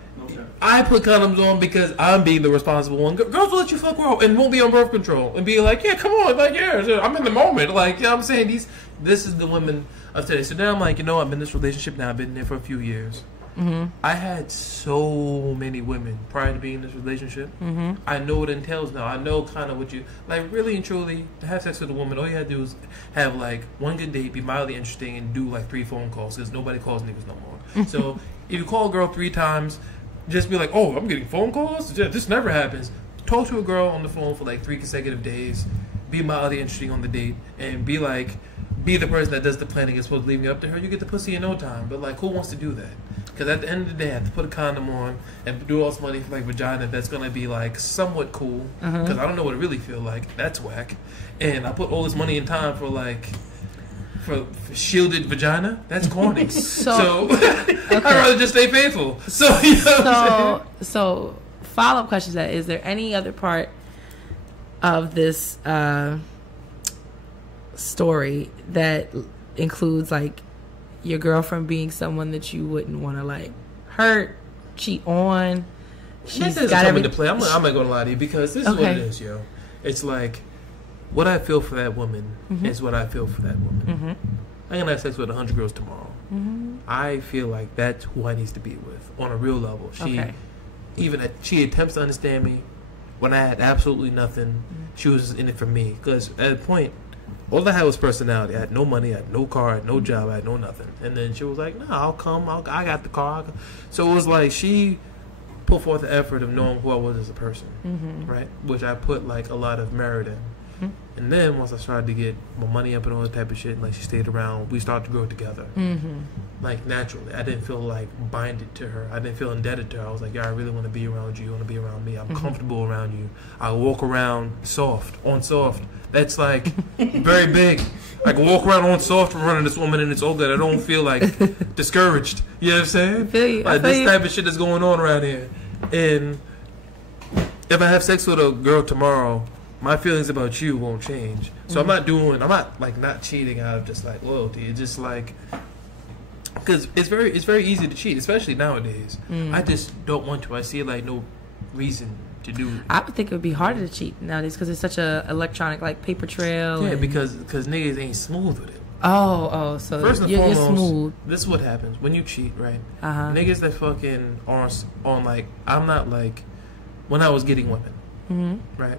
I put condoms on because I'm being the responsible one. Girls will let you fuck around and won't be on birth control and be like, yeah, come on, like, yeah, I'm in the moment. Like, you know what I'm saying? This is the women of today. So now I'm like, I'm in this relationship now. I've been there for a few years. Mm-hmm. I had so many women prior to being in this relationship. Mm-hmm. I know what it entails now. I know kind of what you like. Really and truly, to have sex with a woman, all you have to do is have like one good date, be mildly interesting, and do like 3 phone calls because nobody calls niggas no more. So if you call a girl 3 times, just be like, oh, I'm getting phone calls. This never happens. Talk to a girl on the phone for like 3 consecutive days. Be mildly interesting on the date, and be the person that does the planning as opposed to leaving it up to her. You get the pussy in no time. But like, who wants to do that? Because at the end of the day, I have to put a condom on and do all this money for like vagina that's gonna be like somewhat cool. Because I don't know what it really feel like. That's whack. And I put all this money and time for like for shielded vagina. That's corny. So I'd rather just stay faithful. So you know so follow up question to that: is there any other part of this story that includes like your girlfriend being someone that you wouldn't want to like hurt, cheat on? She's got everything to play. I'm not gonna lie to you because this is what it is, yo. It's like what I feel for that woman is what I feel for that woman. I'm gonna have sex with 100 girls tomorrow. I feel like that's who I need to be with on a real level. She attempts to understand me when I had absolutely nothing. She was in it for me because at a point, all I had was personality. I had no money, I had no car, I had no job, I had no nothing. And then she was like, "No, I'll come. I got the car." So it was like she put forth the effort of knowing who I was as a person, right? Which I put like a lot of merit in. And then once I started to get my money up and all that type of shit, and like she stayed around, we started to grow together. Like naturally, I didn't feel like binded to her. I didn't feel indebted to her. I was like, yeah, I really want to be around you. You want to be around me. I'm comfortable around you. I walk around soft. That's like very big. I can walk around on soft from running this woman, and it's all good. I don't feel like discouraged. You know what I'm saying? I feel you. Like this type of shit that's going on around here. And if I have sex with a girl tomorrow, my feelings about you won't change. So I'm not like not cheating out of just like loyalty. It's just like because it's very easy to cheat, especially nowadays. I just don't want to. I see like no reason to do it. I would think it would be harder to cheat nowadays because it's such a electronic like paper trail. Yeah, because niggas ain't smooth with it. So first and you're foremost, smooth. This is what happens when you cheat, right? Niggas that fucking are on like I'm not like when I was getting women, right?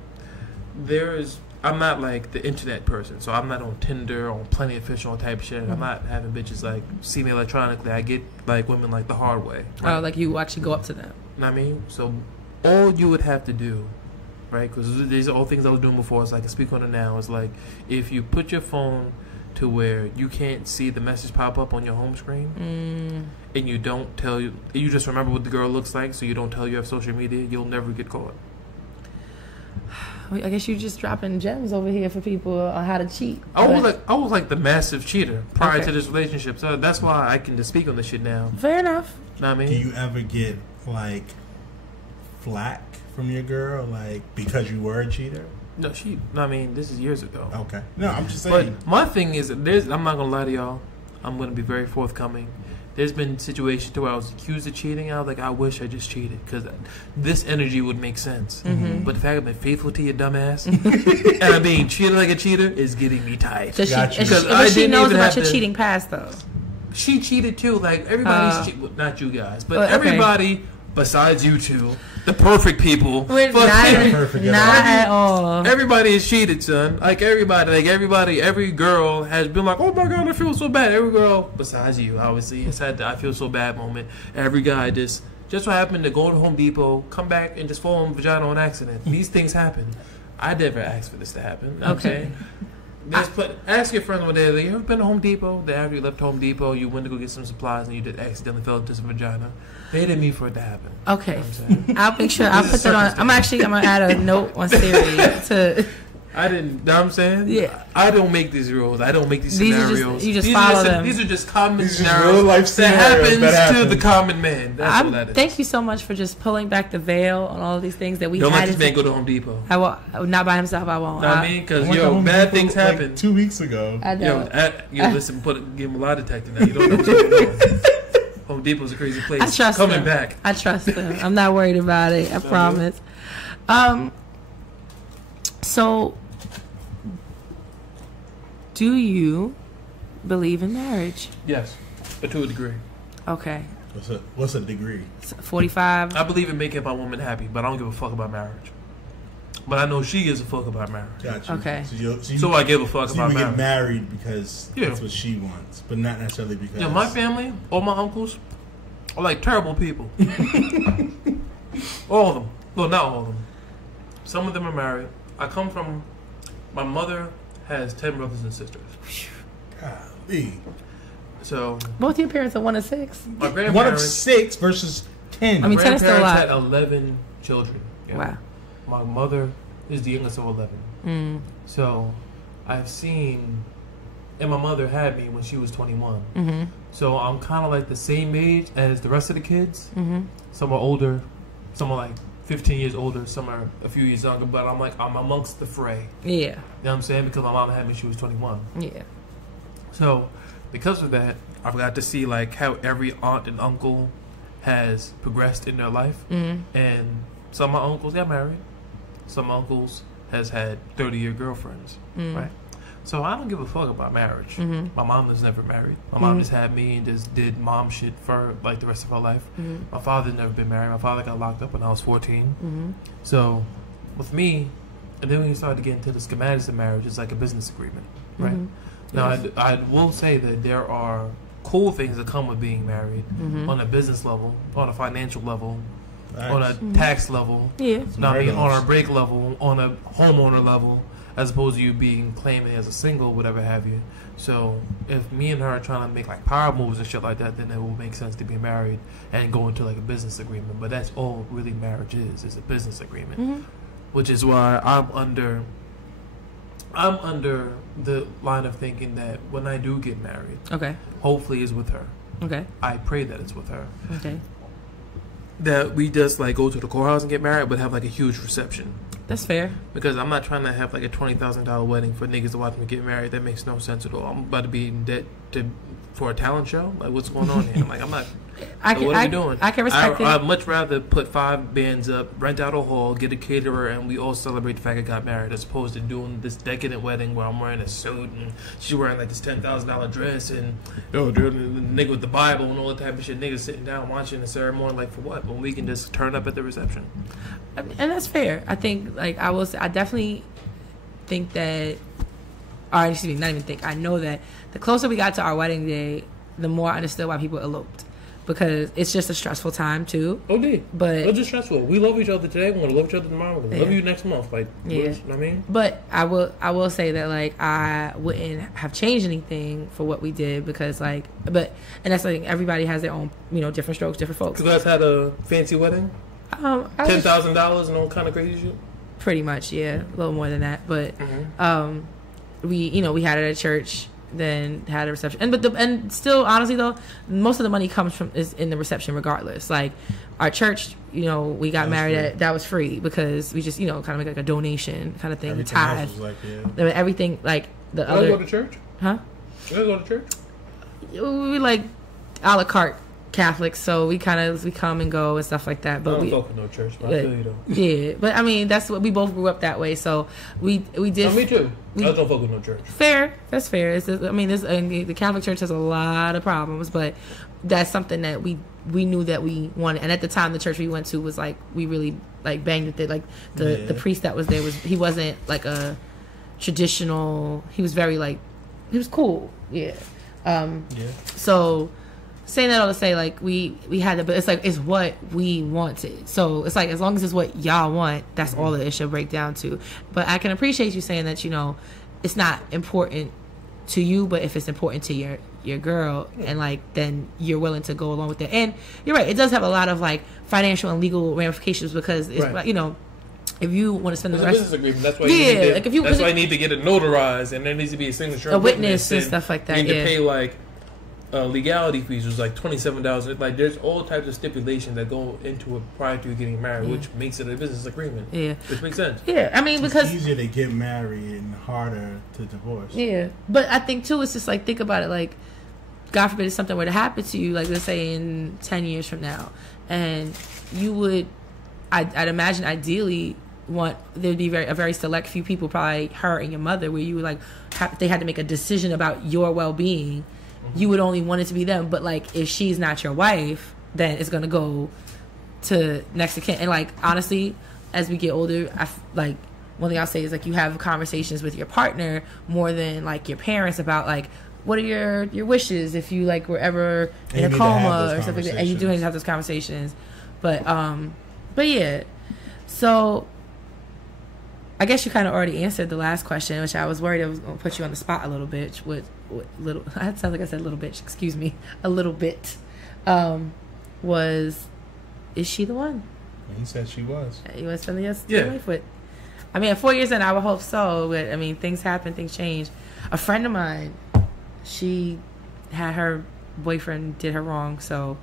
I'm not like the internet person, so I'm not on Tinder, on Plenty of Fish, on type shit. I'm not having bitches like see me electronically. I get like women like the hard way. Right? Oh, like you actually go up to them. You know what I mean? So all you would have to do, right? Because these are all things I was doing before. It's like I speak on it now. It's like if you put your phone to where you can't see the message pop up on your home screen, and you don't tell you just remember what the girl looks like, so you don't tell you have social media, you'll never get caught. I guess you're just dropping gems over here for people on how to cheat. I was like the massive cheater prior to this relationship, so that's why I can just speak on this shit now. Fair enough. Know what I mean? Do you ever get like flack from your girl, like because you were a cheater? No, I mean, this is years ago. Okay. No, I'm just saying. But my thing is, I'm not gonna lie to y'all. I'm gonna be very forthcoming. There's been situations where I was accused of cheating. I was like, I wish I just cheated because this energy would make sense. But the fact I've been faithful to your dumbass and I'm being treated like a cheater is getting me tight. Does she knows about your cheating past though? She cheated too. Like everybody's not you guys, but everybody besides you two, the perfect people. Not at all. Everybody is cheated, son. Every girl has been like, oh my god, I feel so bad. Every girl, besides you, obviously, has had the I feel so bad moment. Every guy just what happened to go to Home Depot, come back and just fall in vagina on accident. These things happen. I never asked for this to happen. Okay. Ask your friends one day, like, you ever been to Home Depot? Then after you left Home Depot, you went to go get some supplies and you just accidentally fell into some vagina. They didn't mean for it to happen. Okay. You know I'll make sure I'll put that on. I'm gonna add a note on Siri to. I didn't. Know what I'm saying? Yeah. I don't make these rules. I don't make these scenarios. You just follow them. These are just common These are scenarios real life scenarios that happens to the common man. That's what that is. Thank you so much for just pulling back the veil on all of these things that we don't had. let this man go to Home Depot. I won't. Not by himself. I won't. Know what I mean? Because bad things happen. 2 weeks ago. I know. Listen, give him a lie detector now. You don't know what's going on. Home Depot's a crazy place. I trust Coming him. back. I trust him. I'm not worried about it. I promise. So, do you believe in marriage? Yes, but to a degree. Okay. What's a degree? 45. I believe in making my woman happy, but I don't give a fuck about marriage. But I know she gives a fuck about marriage. Gotcha. Okay. So I give a fuck about marriage. You get married because that's what she wants, but not necessarily because... Yeah, my family, all my uncles, are like terrible people. All of them. Well, not all of them. Some of them are married. I come from... My mother has 10 brothers and sisters. Golly. So... Both your parents are 1 of 6? My grandparents... 1 of 6 versus 10. I mean, 10 is still a lot. Had 11 children. Yeah. Wow. My mother is the youngest of 11. Mm. So, I've seen... And my mother had me when she was 21. Mm-hmm. So, I'm kind of like the same age as the rest of the kids. Mm-hmm. Some are older. Some are like 15 years older. Some are a few years younger. But I'm amongst the fray. Yeah. You know what I'm saying? Because my mom had me when she was 21. Yeah. So, because of that, I've got to see like how every aunt and uncle has progressed in their life. Mm-hmm. And some of my uncles got married. Some uncles has had 30-year girlfriends, right? So I don't give a fuck about marriage. Mm-hmm. My mom was never married. My mom just had me and just did mom shit for like the rest of her life. Mm-hmm. My father's never been married. My father got locked up when I was 14. Mm-hmm. So with me, and then when you start to get into the schematics of marriage, it's like a business agreement, right? Mm-hmm. Now, Yes. I will say that there are cool things that come with being married on a business level, on a financial level, on a tax level, Yeah. on a break level, on a homeowner level, as opposed to you being claiming as a single, whatever have you. So if me and her are trying to make like power moves and shit like that, then it will make sense to be married and go into like a business agreement. But that's all really marriage is a business agreement, which is why I'm under the line of thinking that when I do get married, Okay. hopefully it's with her. Okay. I pray that it's with her. Okay. That we just like go to the courthouse and get married, but have like a huge reception. That's fair. Because I'm not trying to have like a $20,000 wedding for niggas to watch me get married. That makes no sense at all. I'm about to be in debt for a talent show. Like, what's going on here? I'm not. What are we doing? I can respect it. I'd much rather put 5 bands up, rent out a hall, get a caterer, and we all celebrate the fact I got married, as opposed to doing this decadent wedding where I'm wearing a suit and she's wearing like this $10,000 dress and the nigga with the Bible and all that type of shit. Niggas sitting down watching the ceremony, like for what? When we can just turn up at the reception. And that's fair. I think, like, I definitely think that, or excuse me, not even think, I know that the closer we got to our wedding day, the more I understood why people eloped. Because it's just a stressful time, too. OD. But it's just stressful. We love each other today. We're going to love each other tomorrow. We're going to love you next month. Like, yeah. You know what I mean? But I will say that, like, I wouldn't have changed anything for what we did because, like, and that's like everybody has their own, different strokes, different folks. You guys had a fancy wedding? $10,000 and all kind of crazy shit? Pretty much, yeah. A little more than that. But we had it at church, then had a reception. And still, honestly, though, most of the money is in the reception regardless. Like, our church, we got married at, that was free because we just, kind of make like a donation kind of thing. Everything tithe. else was like, Everything, like, the You other... guys go to church? Huh? You guys go to church? We, like, a la carte Catholics, so we come and go and stuff like that. But I don't fuck with no church, but I feel you though. Yeah, but I mean that's what we both grew up that way. So we did. Me too. I don't fuck with no church. Fair, that's fair. The Catholic Church has a lot of problems, but that's something that we knew that we wanted. And at the time, the church we went to was like we really like banged with it. Like the priest that was there he wasn't like a traditional. He was very like he was cool. Yeah. So. Saying that all to say, like, we had it, but it's like, it's what we wanted. So it's like, as long as it's what y'all want, that's all that it should break down to. But I can appreciate you saying that, it's not important to you, but if it's important to your girl, and, like, then you're willing to go along with it. And you're right, it does have a lot of, like, financial and legal ramifications because, it's, if you want to spend the It's a rest, business agreement. That's why. Yeah, I need to get it notarized, and there needs to be a signature, a witness and stuff like that. You need to pay like legality fees, was like $27. Like there's all types of stipulations that go into it prior to getting married, which makes it a business agreement. Yeah, which makes sense. Yeah, I mean because it's easier to get married and harder to divorce. Yeah, but I think too, it's just like think about it, like God forbid if something were to happen to you, like let's say in 10 years from now, and you would, I'd imagine ideally there'd be a very select few people, probably her and your mother, where you would like they had to make a decision about your well-being. You would only want it to be them, but like if she's not your wife, then it's gonna go to next of kin. And like honestly, as we get older, like one thing I'll say is like you have conversations with your partner more than like your parents about like what are your wishes if you like were ever in a coma or something like that. And you do need to have those conversations, but yeah. So I guess you kind of already answered the last question, which I was worried I was going to put you on the spot a little bit. That sounds like I said a little bitch. Excuse me. A little bit. Is she the one? He said she was. You want to spend your life with? I mean, 4 years in, I would hope so. But, I mean, things happen. Things change. A friend of mine, she had her boyfriend did her wrong. So,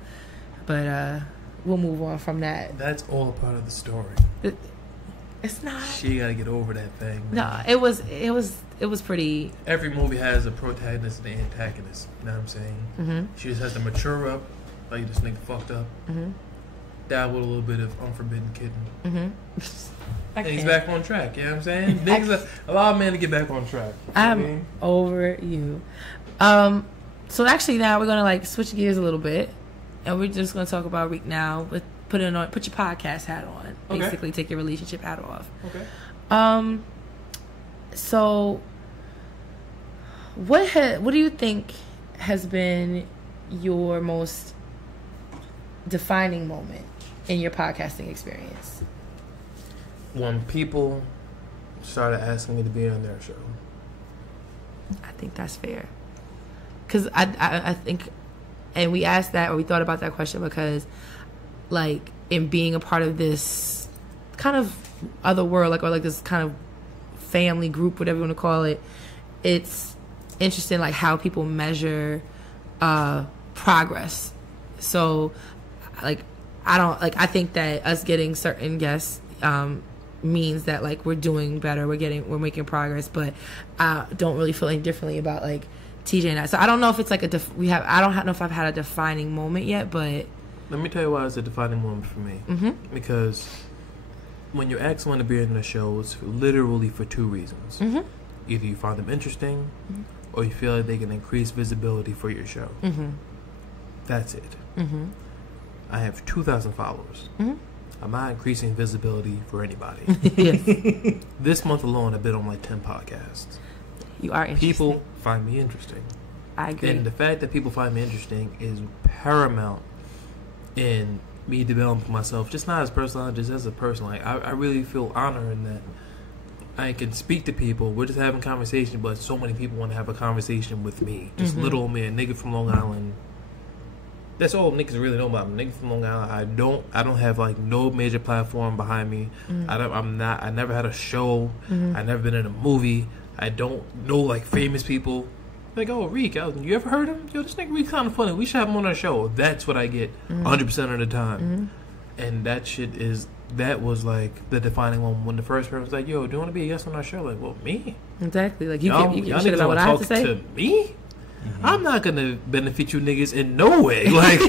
but we'll move on from that. That's all a part of the story. It's not. She gotta get over that thing. No, it was pretty. Every movie has a protagonist and an antagonist. You know what I'm saying? Mm-hmm. She just has to mature up. Like this nigga fucked up. Mm-hmm. Dabble with a little bit of unforbidden kidding. Mm-hmm. And he's back on track. You know what I'm saying? Niggas allow a man to get back on track. I'm over you. So actually now we're gonna like switch gears a little bit, and we're just gonna talk about Reek now with. Put your podcast hat on. Basically, take your relationship hat off. Okay. So, what do you think has been your most defining moment in your podcasting experience? When people started asking me to be on their show. I think that's fair. Because I think, and we asked that, or we thought about that question because. Like in being a part of this kind of other world, like or like this kind of family group, whatever you want to call it, it's interesting like how people measure progress. So like I think that us getting certain guests means that like we're doing better, we're making progress, but I don't really feel any differently about like TJ and I. So I don't know if it's like I don't know if I've had a defining moment yet, but let me tell you why it's a defining moment for me. Mm-hmm. Because when you ask someone to be in the show, it's literally for two reasons. Mm-hmm. Either you find them interesting, or you feel like they can increase visibility for your show. Mm-hmm. That's it. Mm-hmm. I have 2,000 followers. Mm-hmm. I'm not increasing visibility for anybody. Yes. This month alone, I've been on like 10 podcasts. You are interesting. People find me interesting. I agree. And the fact that people find me interesting is paramount in me developing myself, just not as a person, just as a person. Like I really feel honor in that I can speak to people. We're just having conversation, but so many people want to have a conversation with me. Just little old me, a nigga from Long Island. That's all niggas really know about me. Nigga from Long Island. I don't have like no major platform behind me. I never had a show. I never been in a movie. I don't know like famous people. Like, oh, Reek, you ever heard him? Yo, this nigga Reek kind of funny. We should have him on our show. That's what I get 100% of the time. And that was like the defining moment when the first person was like, yo, do you want to be a guest on our show? Like, well, me? Exactly. Like, you can shit about what I have to say? To me? I'm not going to benefit you niggas in no way. Like,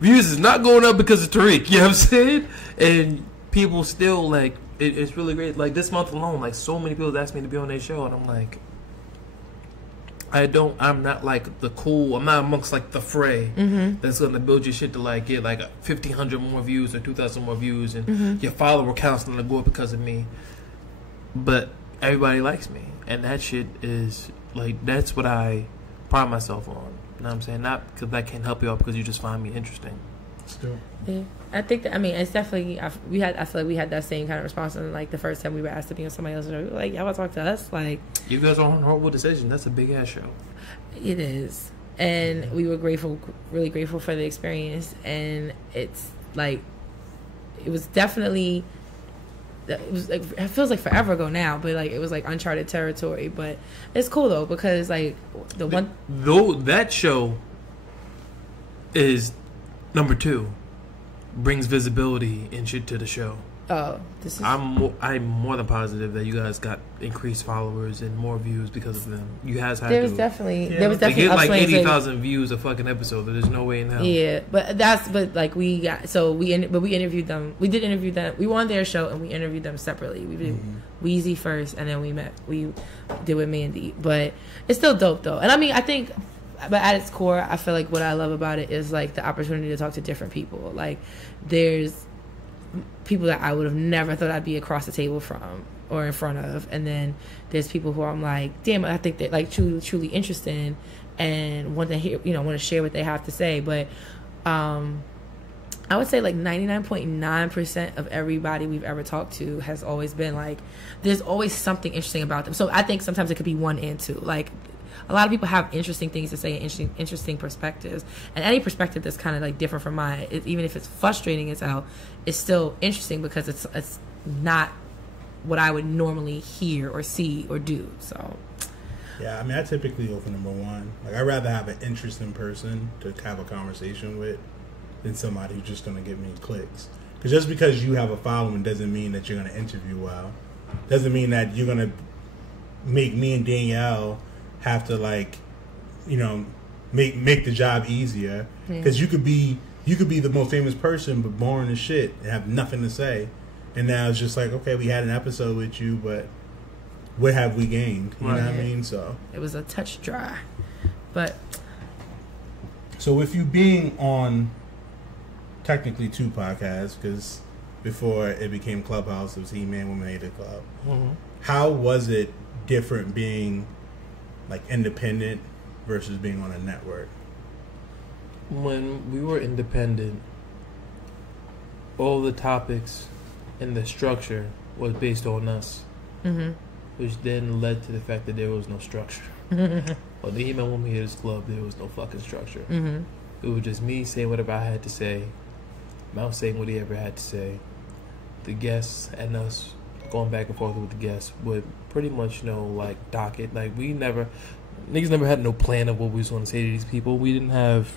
views is not going up because of Tariq. You know what I'm saying? And people still, like, it's really great. Like, this month alone, like, so many people asked me to be on their show. And I'm like, I'm not like the cool, I'm not amongst like the fray that's going to build your shit to like get like 1,500 more views or 2,000 more views and your follower count's going to go up because of me. But everybody likes me. And that shit is like, that's what I pride myself on. You know what I'm saying? Not because I can't help you out, because you just find me interesting. Still. Yeah. I think that, I mean, it's definitely, I feel like we had that same kind of response on like the first time we were asked to be on somebody else's show. We were like, y'all want to talk to us? Like, you guys are on Horrible Decision. That's a big ass show. It is. And we were really grateful for the experience. And it's like, it was definitely it feels like forever ago now, but like it was like uncharted territory. But it's cool though because like that show is number 2, brings visibility and shit to the show. Oh, I'm more than positive that you guys got increased followers and more views because of them. You guys had there was definitely they get like 80,000 views a fucking episode. There's no way in hell. Yeah, but like we interviewed them. We did interview them. We were on their show and we interviewed them separately. We did Weezy first, and then we did with Mandy. But it's still dope though. And I mean, I think. But at its core, I feel like what I love about it is like the opportunity to talk to different people. Like there's people that I would have never thought I'd be across the table from or in front of, and then there's people who I'm like, damn, I think they're like truly interested in and want to hear, want to share what they have to say. But I would say like 99.9% of everybody we've ever talked to has always been like, there's always something interesting about them. So I think sometimes it could be 1 and 2. Like a lot of people have interesting things to say and interesting perspectives. And any perspective that's kind of like different from mine, even if it's frustrating as hell, it's still interesting because it's not what I would normally hear or see or do. So yeah, I mean, I typically go for number 1. Like I'd rather have an interesting person to have a conversation with than somebody who's just going to give me clicks. Because just because you have a following doesn't mean that you're going to interview well. Doesn't mean that you're going to make me and Danielle have to like, make the job easier. Because you could be the most famous person but boring as shit and have nothing to say. And now it's just like, okay, we had an episode with you, but what have we gained? You know what I mean? So it was a touch dry. But so with you being on technically 2 podcasts, because before it became Clubhouse, it was He-Man Woman Hated Club. How was it different being like independent versus being on a network? When we were independent, all the topics and the structure was based on us, which then led to the fact that there was no structure. On the He-Man Woman Haters Club, there was no fucking structure. It was just me saying whatever I had to say, Mouse saying what he ever had to say, the guests and us going back and forth with the guests with pretty much no like docket. Like niggas never had no plan of what we was going to say to these people. We didn't have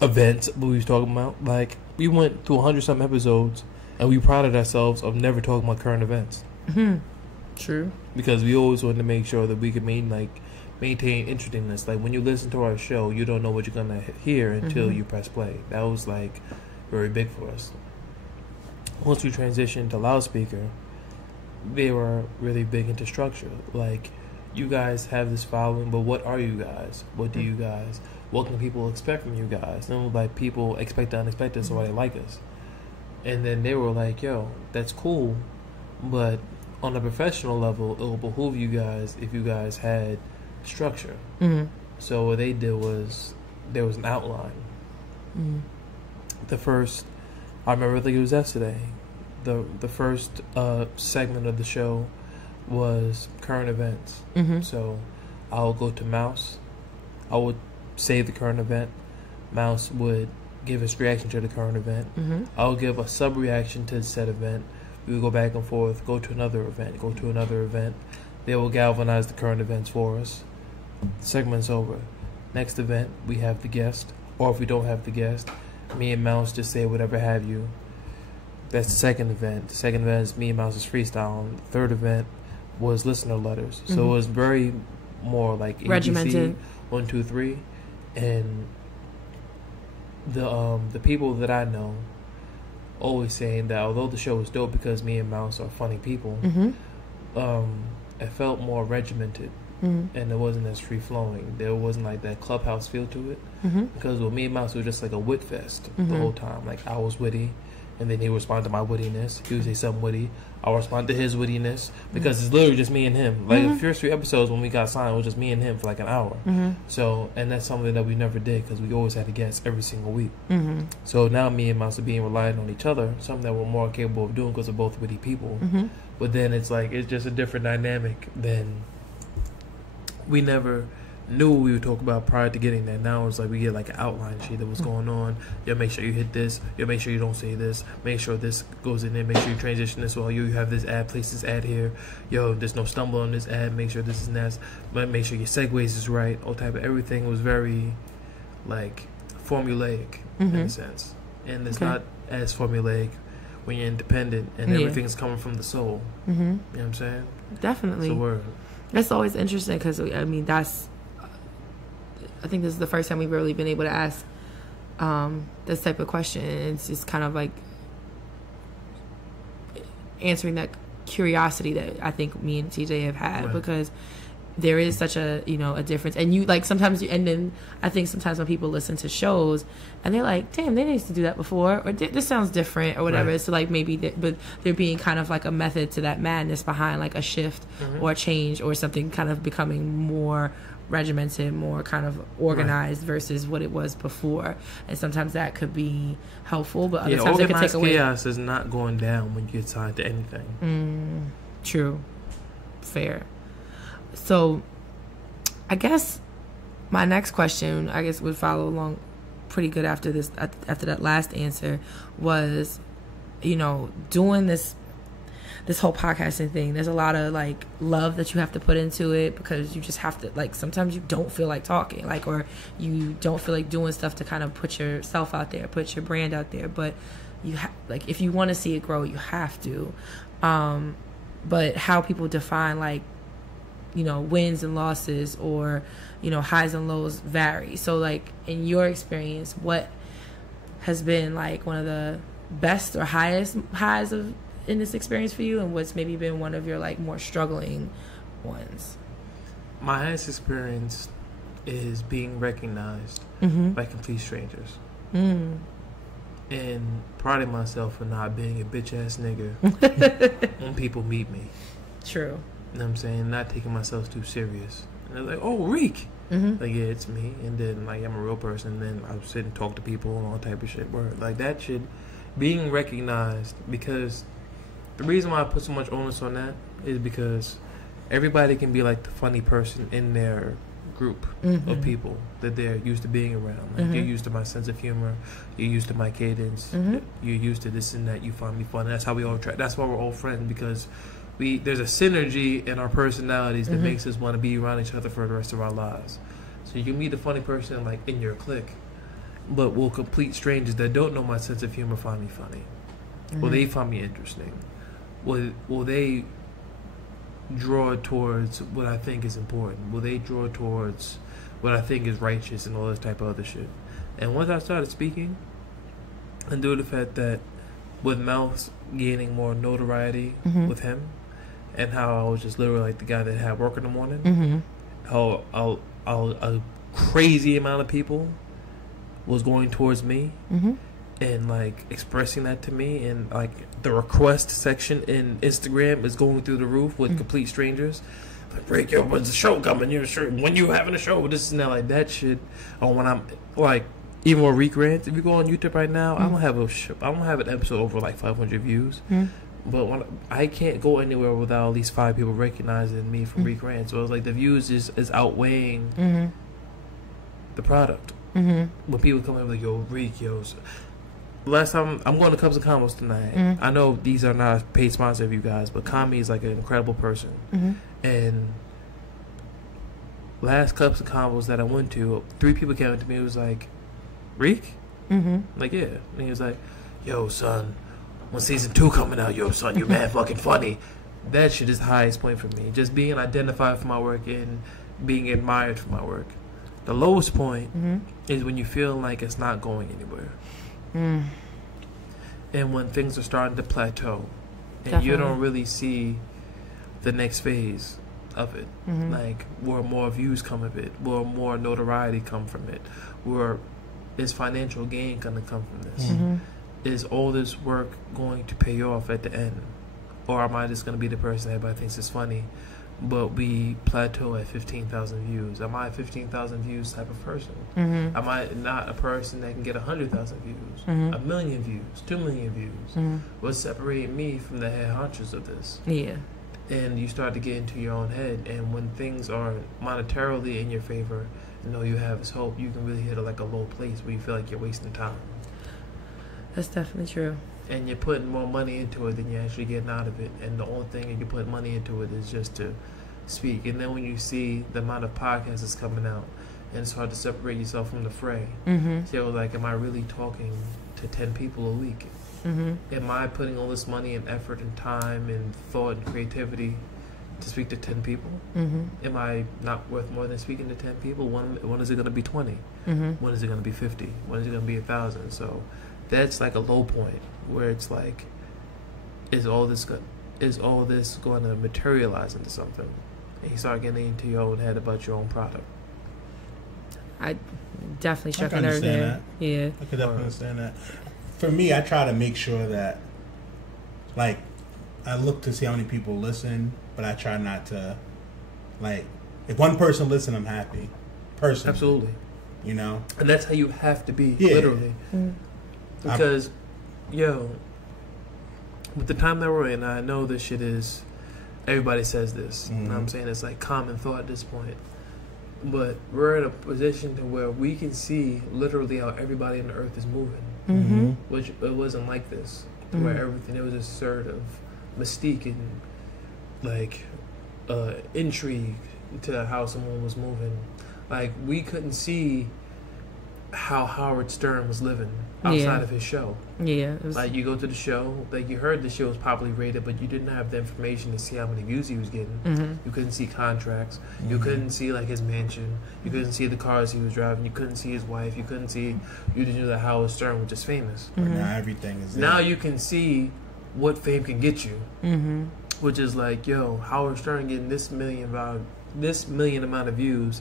events what we was talking about. Like we went through 100-some episodes and we prided ourselves of never talking about current events. True. Because we always wanted to make sure that we could maintain interestingness. Like when you listen to our show, you don't know what you're gonna hear until you press play. That was like very big for us. Once we transitioned to loudspeaker, they were really big into structure. Like, you guys have this following, but what are you guys? What do you guys? What can people expect from you guys? Like people expect the unexpected, so why they like us. And then they were like, yo, that's cool, but on a professional level, it will behoove you guys if you guys had structure. So what they did was there was an outline. I remember, I think it was yesterday, the first segment of the show was current events. So I'll go to Mouse, I would say the current event, Mouse would give his reaction to the current event, I'll give a sub-reaction to the said event, we would go back and forth, go to another event, they will galvanize the current events for us, segment's over. Next event, we have the guest, or if we don't have the guest, me and Mouse just say whatever have you. That's the second event. The second event is me and Mouse's freestyle. The third event was listener letters. So it was very more like ABC, regimented. 1, 2, 3. And the people that I know always saying that although the show was dope because me and Mouse are funny people, it felt more regimented. And it wasn't as free flowing. There wasn't like that Clubhouse feel to it. Because with me and Mouse, it was just like a wit fest the whole time. Like I was witty, and then he would respond to my wittiness. He would say something witty. I'll respond to his wittiness because it's literally just me and him. Like the first 3 episodes when we got signed, it was just me and him for like an hour. So, and that's something that we never did because we always had a guest every single week. So now me and Mouse are being reliant on each other, something that we're more capable of doing because we're both witty people. But then it's like it's just a different dynamic than. We never knew what we would talk about prior to getting there. Now it's like we get like an outline sheet of what's going on. Yo, make sure you hit this. Yo, make sure you don't say this. Make sure this goes in there. Make sure you transition this well. You have this ad, place this ad here. Yo, there's no stumble on this ad. Make sure this is next. But make sure your segues is right. All type of everything was very like formulaic in a sense, and it's not as formulaic when you're independent and everything's coming from the soul. You know what I'm saying? Definitely. It's a word. That's always interesting because, I mean, I think this is the first time we've really been able to ask this type of question. It's just kind of like answering that curiosity that I think me and TJ have had, because there is such a, you know, a difference. And you like sometimes and then I think sometimes when people listen to shows and they're like, damn, they used to do that before, or this sounds different or whatever. So like maybe but there being kind of like a method to that madness behind like a shift or a change or something kind of becoming more regimented, more kind of organized versus what it was before. And sometimes that could be helpful, but other times it could take away. Chaos is not going down when you get tied to anything. True. Fair. So, I guess my next question, I guess, would follow along pretty good after this. After that last answer, was, you know, doing this whole podcasting thing. There's a lot of like love that you have to put into it, because you just have to, like, sometimes you don't feel like talking, like, or you don't feel like doing stuff to kind of put yourself out there, put your brand out there. But you like, if you want to see it grow, you have to. But how people define, like, you know, wins and losses, or, you know, highs and lows vary. So like in your experience, what has been like one of the best or highest highs in this experience for you, and what's maybe been one of your like more struggling ones? My highest experience is being recognized by complete strangers, and priding myself for not being a bitch ass nigga when people meet me. True. You know what I'm saying? Not taking myself too serious. And they're like, oh, Reek. Like, yeah, it's me. And then, like, I'm a real person. And then I sit and talk to people and all type of shit. Where, like, that shit, being recognized, because the reason why I put so much onus on that is because everybody can be, like, the funny person in their group of people that they're used to being around. Like, you're used to my sense of humor. You're used to my cadence. You're used to this and that. You find me fun. That's how we all try. That's why we're all friends, because there's a synergy in our personalities that makes us want to be around each other for the rest of our lives. So you can meet a funny person like in your clique, but will complete strangers that don't know my sense of humor find me funny? Will they find me interesting? Will they draw towards what I think is important? Will they draw towards what I think is righteous and all this type of other shit? And once I started speaking, and due to the fact that with Mouse gaining more notoriety with him, and how I was just literally like the guy that had work in the morning, how a crazy amount of people was going towards me and like expressing that to me, and like the request section in Instagram is going through the roof with complete strangers. Like, Reek, yo, when's the show coming? When you having a show? This and that, like that shit. Or when I'm like, even more Reek rants. If you go on YouTube right now, I don't have an episode over like 500 views. But when I can't go anywhere without at least 5 people recognizing me from Reek rants. So it's like the views is outweighing the product. When people come in like, yo, Reek, yo. Last time, I'm going to Cups and Combos tonight. I know these are not a paid sponsor of you guys, but Kami is like an incredible person. And last Cups and Combos that I went to, 3 people came up to me. It was like, Reek? Like, yeah. And he was like, yo, son, when season 2 coming out, yo, son, you mad fucking funny. That shit is the highest point for me. Just being identified for my work and being admired for my work. The lowest point is when you feel like it's not going anywhere. And when things are starting to plateau. And you don't really see the next phase of it. Like, where more views come of it. Where more notoriety come from it. Where is financial gain going to come from this? Is all this work going to pay off at the end? Or am I just going to be the person that everybody thinks is funny, but we plateau at 15,000 views? Am I a 15,000 views type of person? Am I not a person that can get 100,000 views, 1 million views, 2 million views? What's separating me from the head honchos of this? Yeah. and you start to get into your own head. And when things are monetarily in your favor, and all you have is hope, you can really hit like a low place where you feel like you're wasting time. That's definitely true. And you're putting more money into it than you're actually getting out of it. And the only thing you put money into it is just to speak. And then when you see the amount of podcasts that's coming out, and it's hard to separate yourself from the fray. So like, am I really talking to 10 people a week? Am I putting all this money and effort and time and thought and creativity to speak to 10 people? Am I not worth more than speaking to 10 people? When is it going to be 20? When is it going to be 50? When is it going to be 1,000? So that's like a low point where it's like, is all this going to materialize into something? And you start getting into your own head about your own product. I definitely struck I a nerve there. That. Yeah, I could definitely understand that. For me, I try to make sure that, like, I look to see how many people listen, but I try not to, like, if one person listens, I'm happy. Personally. Absolutely. You know? And that's how you have to be, literally. Because, with the time that we're in, I know this shit is, everybody says this. You know what I'm saying? It's like common thought at this point. But we're in a position to where we can see literally how everybody on the earth is moving. Which it wasn't like this. Where everything, there was a sort of mystique and like intrigue to how someone was moving. Like, we couldn't see how Howard Stern was living outside of his show. Yeah. Like, you go to the show, like, you heard the show was popularly rated, but you didn't have the information to see how many views he was getting. You couldn't see contracts. You couldn't see, like, his mansion. You couldn't see the cars he was driving. You couldn't see his wife. You didn't know that Howard Stern was just famous. But now everything is there. Now you can see what fame can get you. Which is like, Howard Stern getting this million amount of views.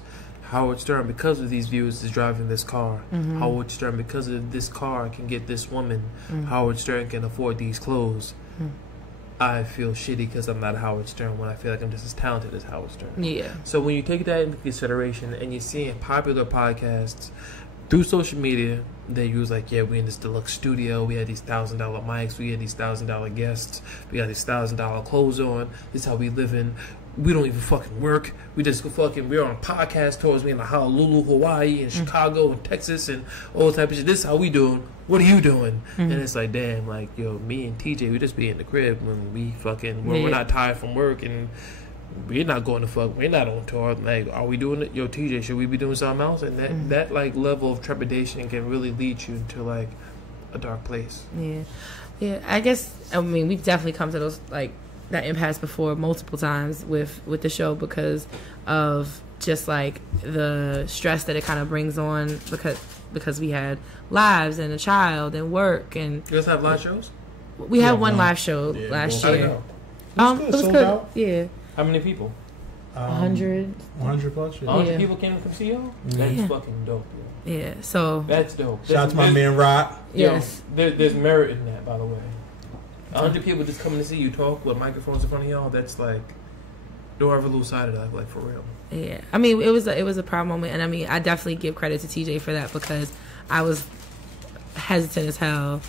Howard Stern, because of these views, is driving this car. Howard Stern, because of this car, can get this woman. Howard Stern can afford these clothes. I feel shitty because I'm not Howard Stern when I feel like I'm just as talented as Howard Stern. Yeah. So when you take that into consideration and you're seeing popular podcasts through social media, they use like, we in this deluxe studio, we had these $1,000 mics, we had these $1,000 guests, we got these $1,000 clothes on, this is how we living. We don't even fucking work. We just we're on podcast tours. We in Honolulu, Hawaii, and Chicago, and Texas, and all type of shit. This is how we doing. What are you doing? And it's like, damn, like, me and TJ, we just be in the crib when we're not tired from work, and we're not going to fuck. We're not on tour. Like, are we doing it? TJ, should we be doing something else? And that like level of trepidation can really lead you into like a dark place. Yeah. I guess, we've definitely come to those like that impasse before multiple times with the show because of just like the stress that it kind of brings on because we had lives and a child and work. And you guys have live shows? We had one live show last year. It was good. Out? Yeah. How many people? 100 plus. 100 people came to come see y'all? That's fucking dope. Yeah, so that's dope. Shout out to my man Rock. Yes. There's merit in that, by the way. 100 people just coming to see you talk with microphones in front of y'all. That's like, don't ever lose sight of that, like, for real. Yeah, it was a proud moment, and I definitely give credit to TJ for that because I was hesitant as hell.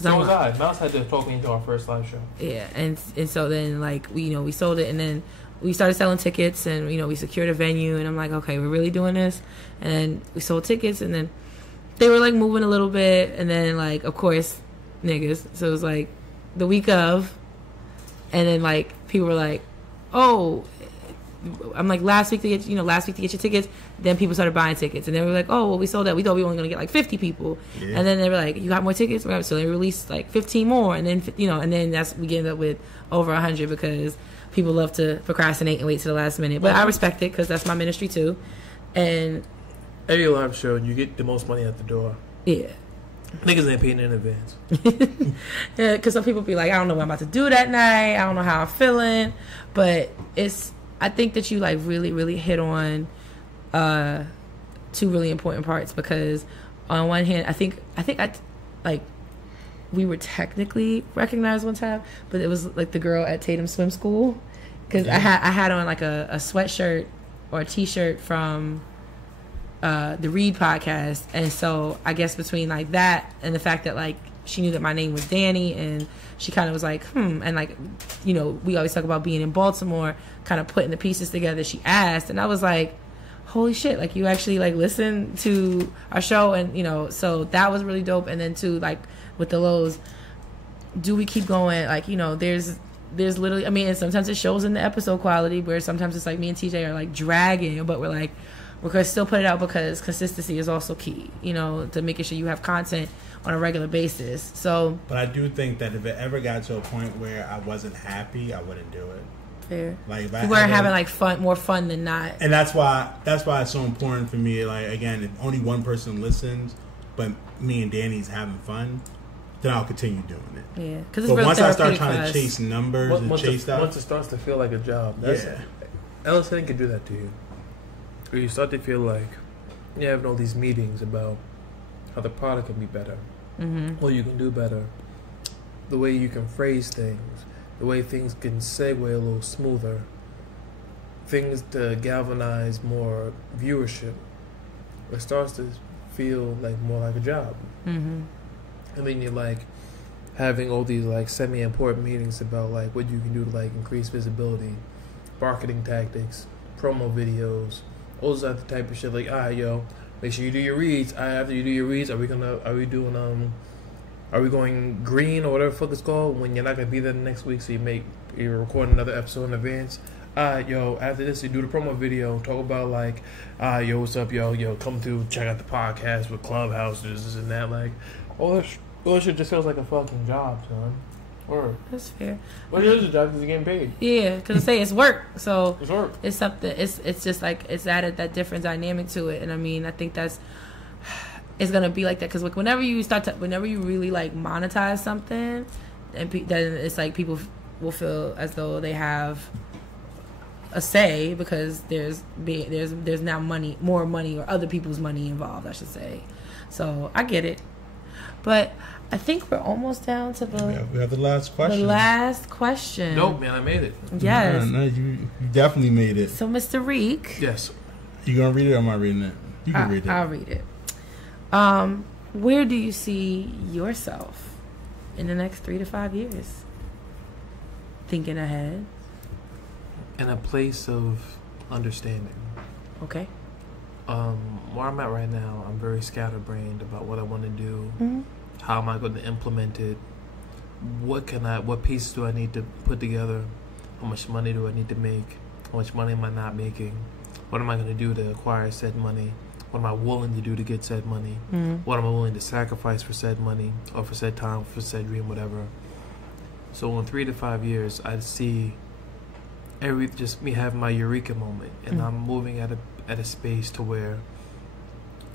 So was I. Mouse had to talk me into our first live show. Yeah, and so then like we sold it, and then we started selling tickets, and we secured a venue, and I'm like, okay, we're really doing this, and then we sold tickets, and then they were like moving a little bit, and then like of course niggas, so it was like the week of, and then like people were like, oh, I'm like last week to get your tickets. Then people started buying tickets, and then we were like, oh, well, we sold that. We thought we were only gonna get like 50 people, and then they were like, you got more tickets, so they released like 15 more, and then and then we ended up with over 100 because people love to procrastinate and wait to the last minute. But I respect it because that's my ministry too. And every live show, you get the most money at the door. Yeah. Niggas ain't paying in advance. Yeah, because some people be like, I don't know what I'm about to do that night. I don't know how I'm feeling. But I think that you like really, really hit on two really important parts because on one hand, I think we were technically recognized one time, but it was like the girl at Tatum Swim School because I had on like a sweatshirt or a t-shirt from the Reed podcast, and so I guess between like that and the fact that like she knew that my name was Dani, and she kind of was like, and like, you know, we always talk about being in Baltimore, kind of putting the pieces together. She asked, and I was like, holy shit, like, you actually like listen to our show, and you know, so that was really dope. And then too, like with the lows, do we keep going? Like, you know, there's literally, I mean, and sometimes it shows in the episode quality, where sometimes it's like me and TJ are like dragging, but we're gonna still put it out because consistency is also key, you know, to making sure you have content on a regular basis. So, but I do think that if it ever got to a point where I wasn't happy, I wouldn't do it. Fair. Like, if you weren't having like more fun than not. And that's why it's so important for me. Like, again, if only one person listens, but me and Danny's having fun, then I'll continue doing it. Yeah, because but once I start trying to chase numbers and chase stuff, once it starts to feel like a job, LSN can do that to you. Or you start to feel like you're having all these meetings about how the product can be better, or you can do better, the way you can phrase things, the way things can segue a little smoother, things to galvanize more viewership. It starts to feel like more like a job. And then you're like having all these like semi-important meetings about like what you can do to like increase visibility, marketing tactics, promo videos, all those other type of shit. Like, all right, yo, make sure you do your reads. After you do your reads, are we going green or whatever the fuck it's called when you're not gonna be there the next week? So you record another episode in advance. Yo, after this, you do the promo video. Talk about like, yo, what's up, yo, come through, check out the podcast with Clubhouse, this and that. Like, all that shit just feels like a fucking job, son. Or that's fair. What is a job? Because you're getting paid. Yeah, because it's work. So it's work. It's something. It's just like it's added that different dynamic to it. And I mean, I think it's gonna be like that because like whenever you really like monetize something, and then it's like people will feel as though they have a say because there's now more money or other people's money involved, I should say. So I get it, but I think we're almost down to we have the last question. Nope, man, I made it. Yes. No, you definitely made it. So, Mr. Reek. Yes. You gonna read it or am I reading it? You can read it. I'll read it. Where do you see yourself in the next 3 to 5 years? Thinking ahead. In a place of understanding. Okay. Where I'm at right now, I'm very scatterbrained about what I want to do. How am I going to implement it? What pieces do I need to put together? How much money do I need to make? How much money am I not making? What am I going to do to acquire said money? What am I willing to do to get said money? What am I willing to sacrifice for said money or for said time, for said dream, whatever? So in 3 to 5 years, I see me having my eureka moment, and I'm moving at a space to where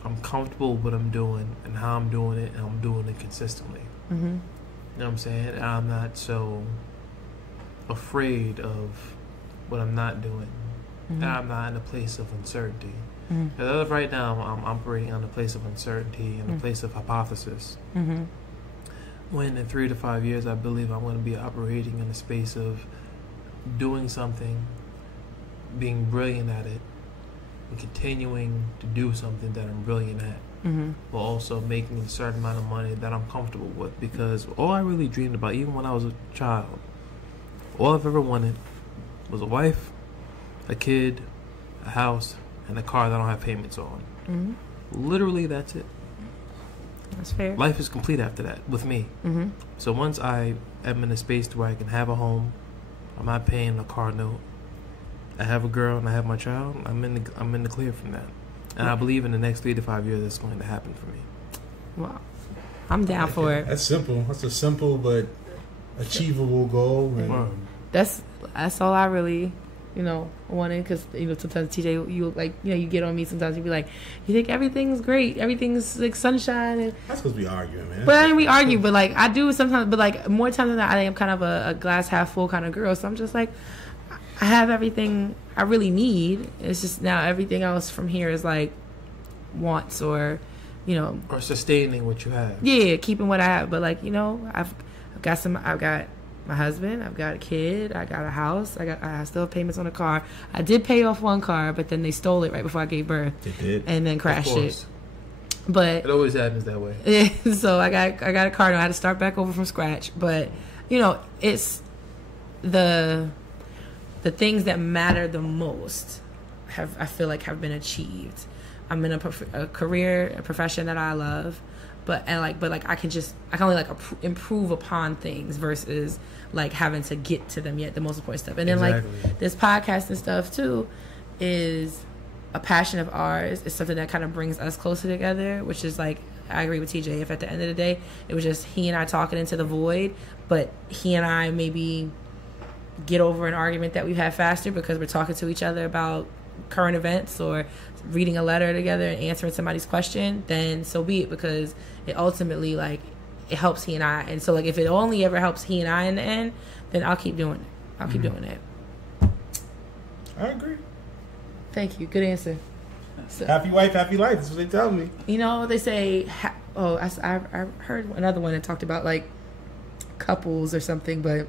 I'm comfortable with what I'm doing and how I'm doing it, and I'm doing it consistently. You know what I'm saying? And I'm not so afraid of what I'm not doing. And I'm not in a place of uncertainty. As of right now, I'm operating on a place of uncertainty and a place of hypothesis. When in 3 to 5 years, I believe I'm going to be operating in a space of doing something, being brilliant at it, and continuing to do something that I'm brilliant at, but also making a certain amount of money that I'm comfortable with. Because all I really dreamed about, even when I was a child, all I've ever wanted was a wife, a kid, a house, and a car that I don't have payments on. Literally, that's it. That's fair. Life is complete after that with me. So once I am in a space to where I can have a home, I'm not paying a car note, I have a girl and I have my child, I'm in the clear from that. And I believe in the next 3 to 5 years that's going to happen for me. Wow. I'm down for it. That's simple. That's a simple but achievable goal. That's all I really, wanted. Because, sometimes TJ, you get on me sometimes. You be like, you think everything's great. Everything's like sunshine. And that's because we argue, man. But I mean, we argue. But like, I do sometimes. But like, more times than not, I think I'm kind of a glass half full kind of girl. So I'm just like, I have everything I really need. It's just now everything else from here is like wants or or sustaining what you have. Yeah, keeping what I have. But like, I've got my husband, I've got a kid, I got a house, I still have payments on a car. I did pay off one car, but then they stole it right before I gave birth. They did. And then crashed it. But it always happens that way. Yeah, so I got a car now. I had to start back over from scratch. But it's the things that matter the most I feel like have been achieved. I'm in a profession that I love, but I can only improve upon things versus like having to get to them yet. The most important stuff, and then like this podcast and stuff too, is a passion of ours. It's something that kind of brings us closer together, which is like, I agree with TJ. If at the end of the day it was just he and I talking into the void, but he and I maybe get over an argument that we've had faster because we're talking to each other about current events or reading a letter together and answering somebody's question, then so be it, because it ultimately like it helps he and I. And so like if it only ever helps he and I in the end, then I'll keep doing it. I'll keep doing it. I agree. Thank you. Good answer. So, happy wife, happy life. That's what they tell me. They say, I heard another one that talked about like couples or something, but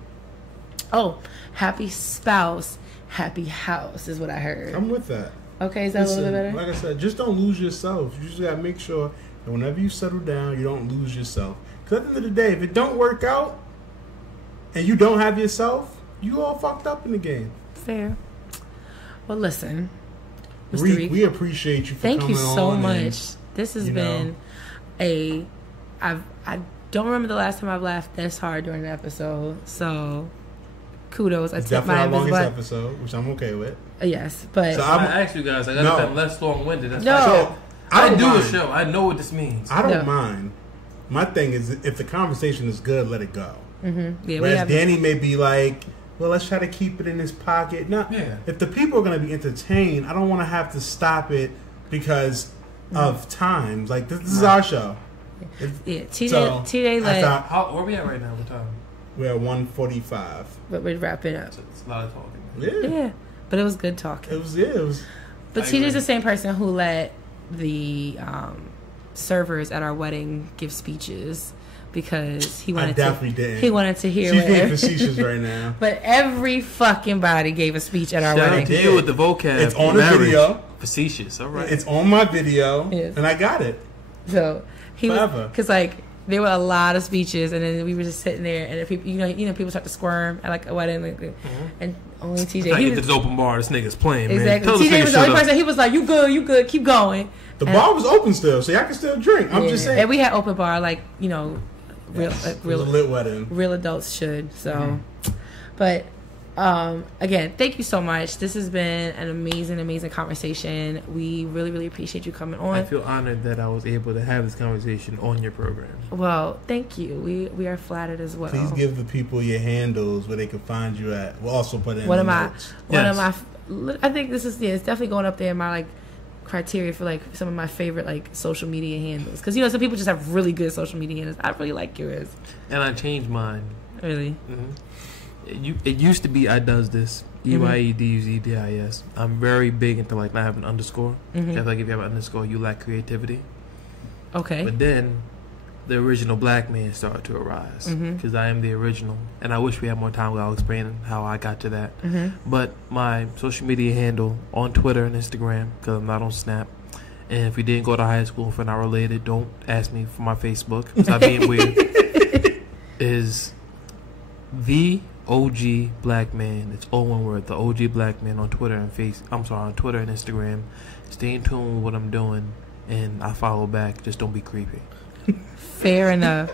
happy spouse, happy house is what I heard. I'm with that. Okay, is that a little bit better? Like I said, just don't lose yourself. You just got to make sure that whenever you settle down, you don't lose yourself. Because at the end of the day, if it don't work out and you don't have yourself, you all fucked up in the game. Fair. Well, listen, Mr. Reek, we appreciate you for coming on. Thank you so much. This has been I don't remember the last time I've laughed this hard during an episode, so kudos. It's definitely our longest episode, which I'm okay with. Yes, but so I asked you guys, I got to be less long-winded. That's I do a show. I know what this means. I don't mind. My thing is, if the conversation is good, let it go. Mm-hmm. Yeah, whereas Danny may be like, well, let's try to keep it in his pocket. No, if the people are going to be entertained, I don't want to have to stop it of times. Like, this is our show. Yeah, TJ let... Where are we at right now? What time? We're at 1:45. But we're wrapping up. So it's a lot of talking. Yeah. But it was good talking. It was. But TJ's the same person who let the servers at our wedding give speeches because he wanted He wanted to hear. She's being facetious right now. But every fucking body gave a speech at our wedding. Shout out to you with the vocab. It's on the video. Facetious. All right. It's on my video, and I got it. So he Forever. Because like there were a lot of speeches, and then we were just sitting there, and people, people start to squirm at like a wedding, and only TJ. I get to this open bar. This nigga's playing. Exactly. Man. TJ was the only person. He was like, "You good, keep going." The bar was open still, so y'all can still drink. I'm just saying. And we had open bar, like real lit wedding. Real adults should. So, but again, thank you so much. This has been an amazing conversation. We really, really appreciate you coming on. I feel honored that I was able to have this conversation on your program. Well, thank you. We are flattered as well. Please give the people your handles where they can find you at. We'll also put it in one the of notes. I think this is it's definitely going up there in my like criteria for like some of my favorite like social media handles, because some people just have really good social media handles. I really like yours. And I changed mine. Really? Mm-hmm. It used to be I does this UIEDUZDIS. I'm very big into like not having an underscore. Because like if you have an underscore, you lack creativity. Okay. But then the original black man started to arise because I am the original, and I wish we had more time. I'll explain how I got to that. But my social media handle on Twitter and Instagram, because I'm not on Snap, and if we didn't go to high school, if we're not related, don't ask me for my Facebook. Stop being weird. Is the OG Black Man. It's all one word. The OG Black Man on Twitter and on Twitter and Instagram. Stay in tune with what I'm doing, and I follow back. Just don't be creepy. Fair enough.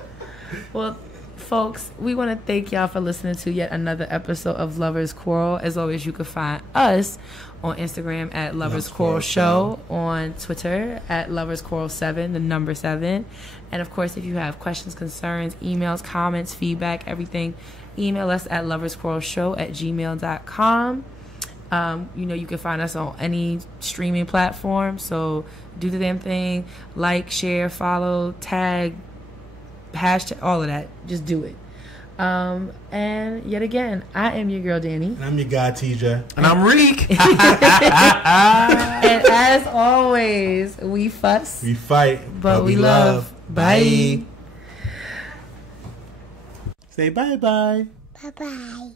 Well, folks, we want to thank y'all for listening to yet another episode of Lovers Quarrel. As always, you can find us on Instagram at Lovers Quarrel Show, on Twitter at Lovers Quarrel 7, the number 7. And of course, if you have questions, concerns, emails, comments, feedback, everything, email us at loversquarrelshow@gmail.com. You can find us on any streaming platform, so do the damn thing. Like, share, follow, tag, hashtag, all of that. Just do it. And yet again, I am your girl Dani. And I'm your guy TJ. And I'm Reek. And as always, we fuss. We fight. But we love. Bye. Say bye-bye. Bye-bye.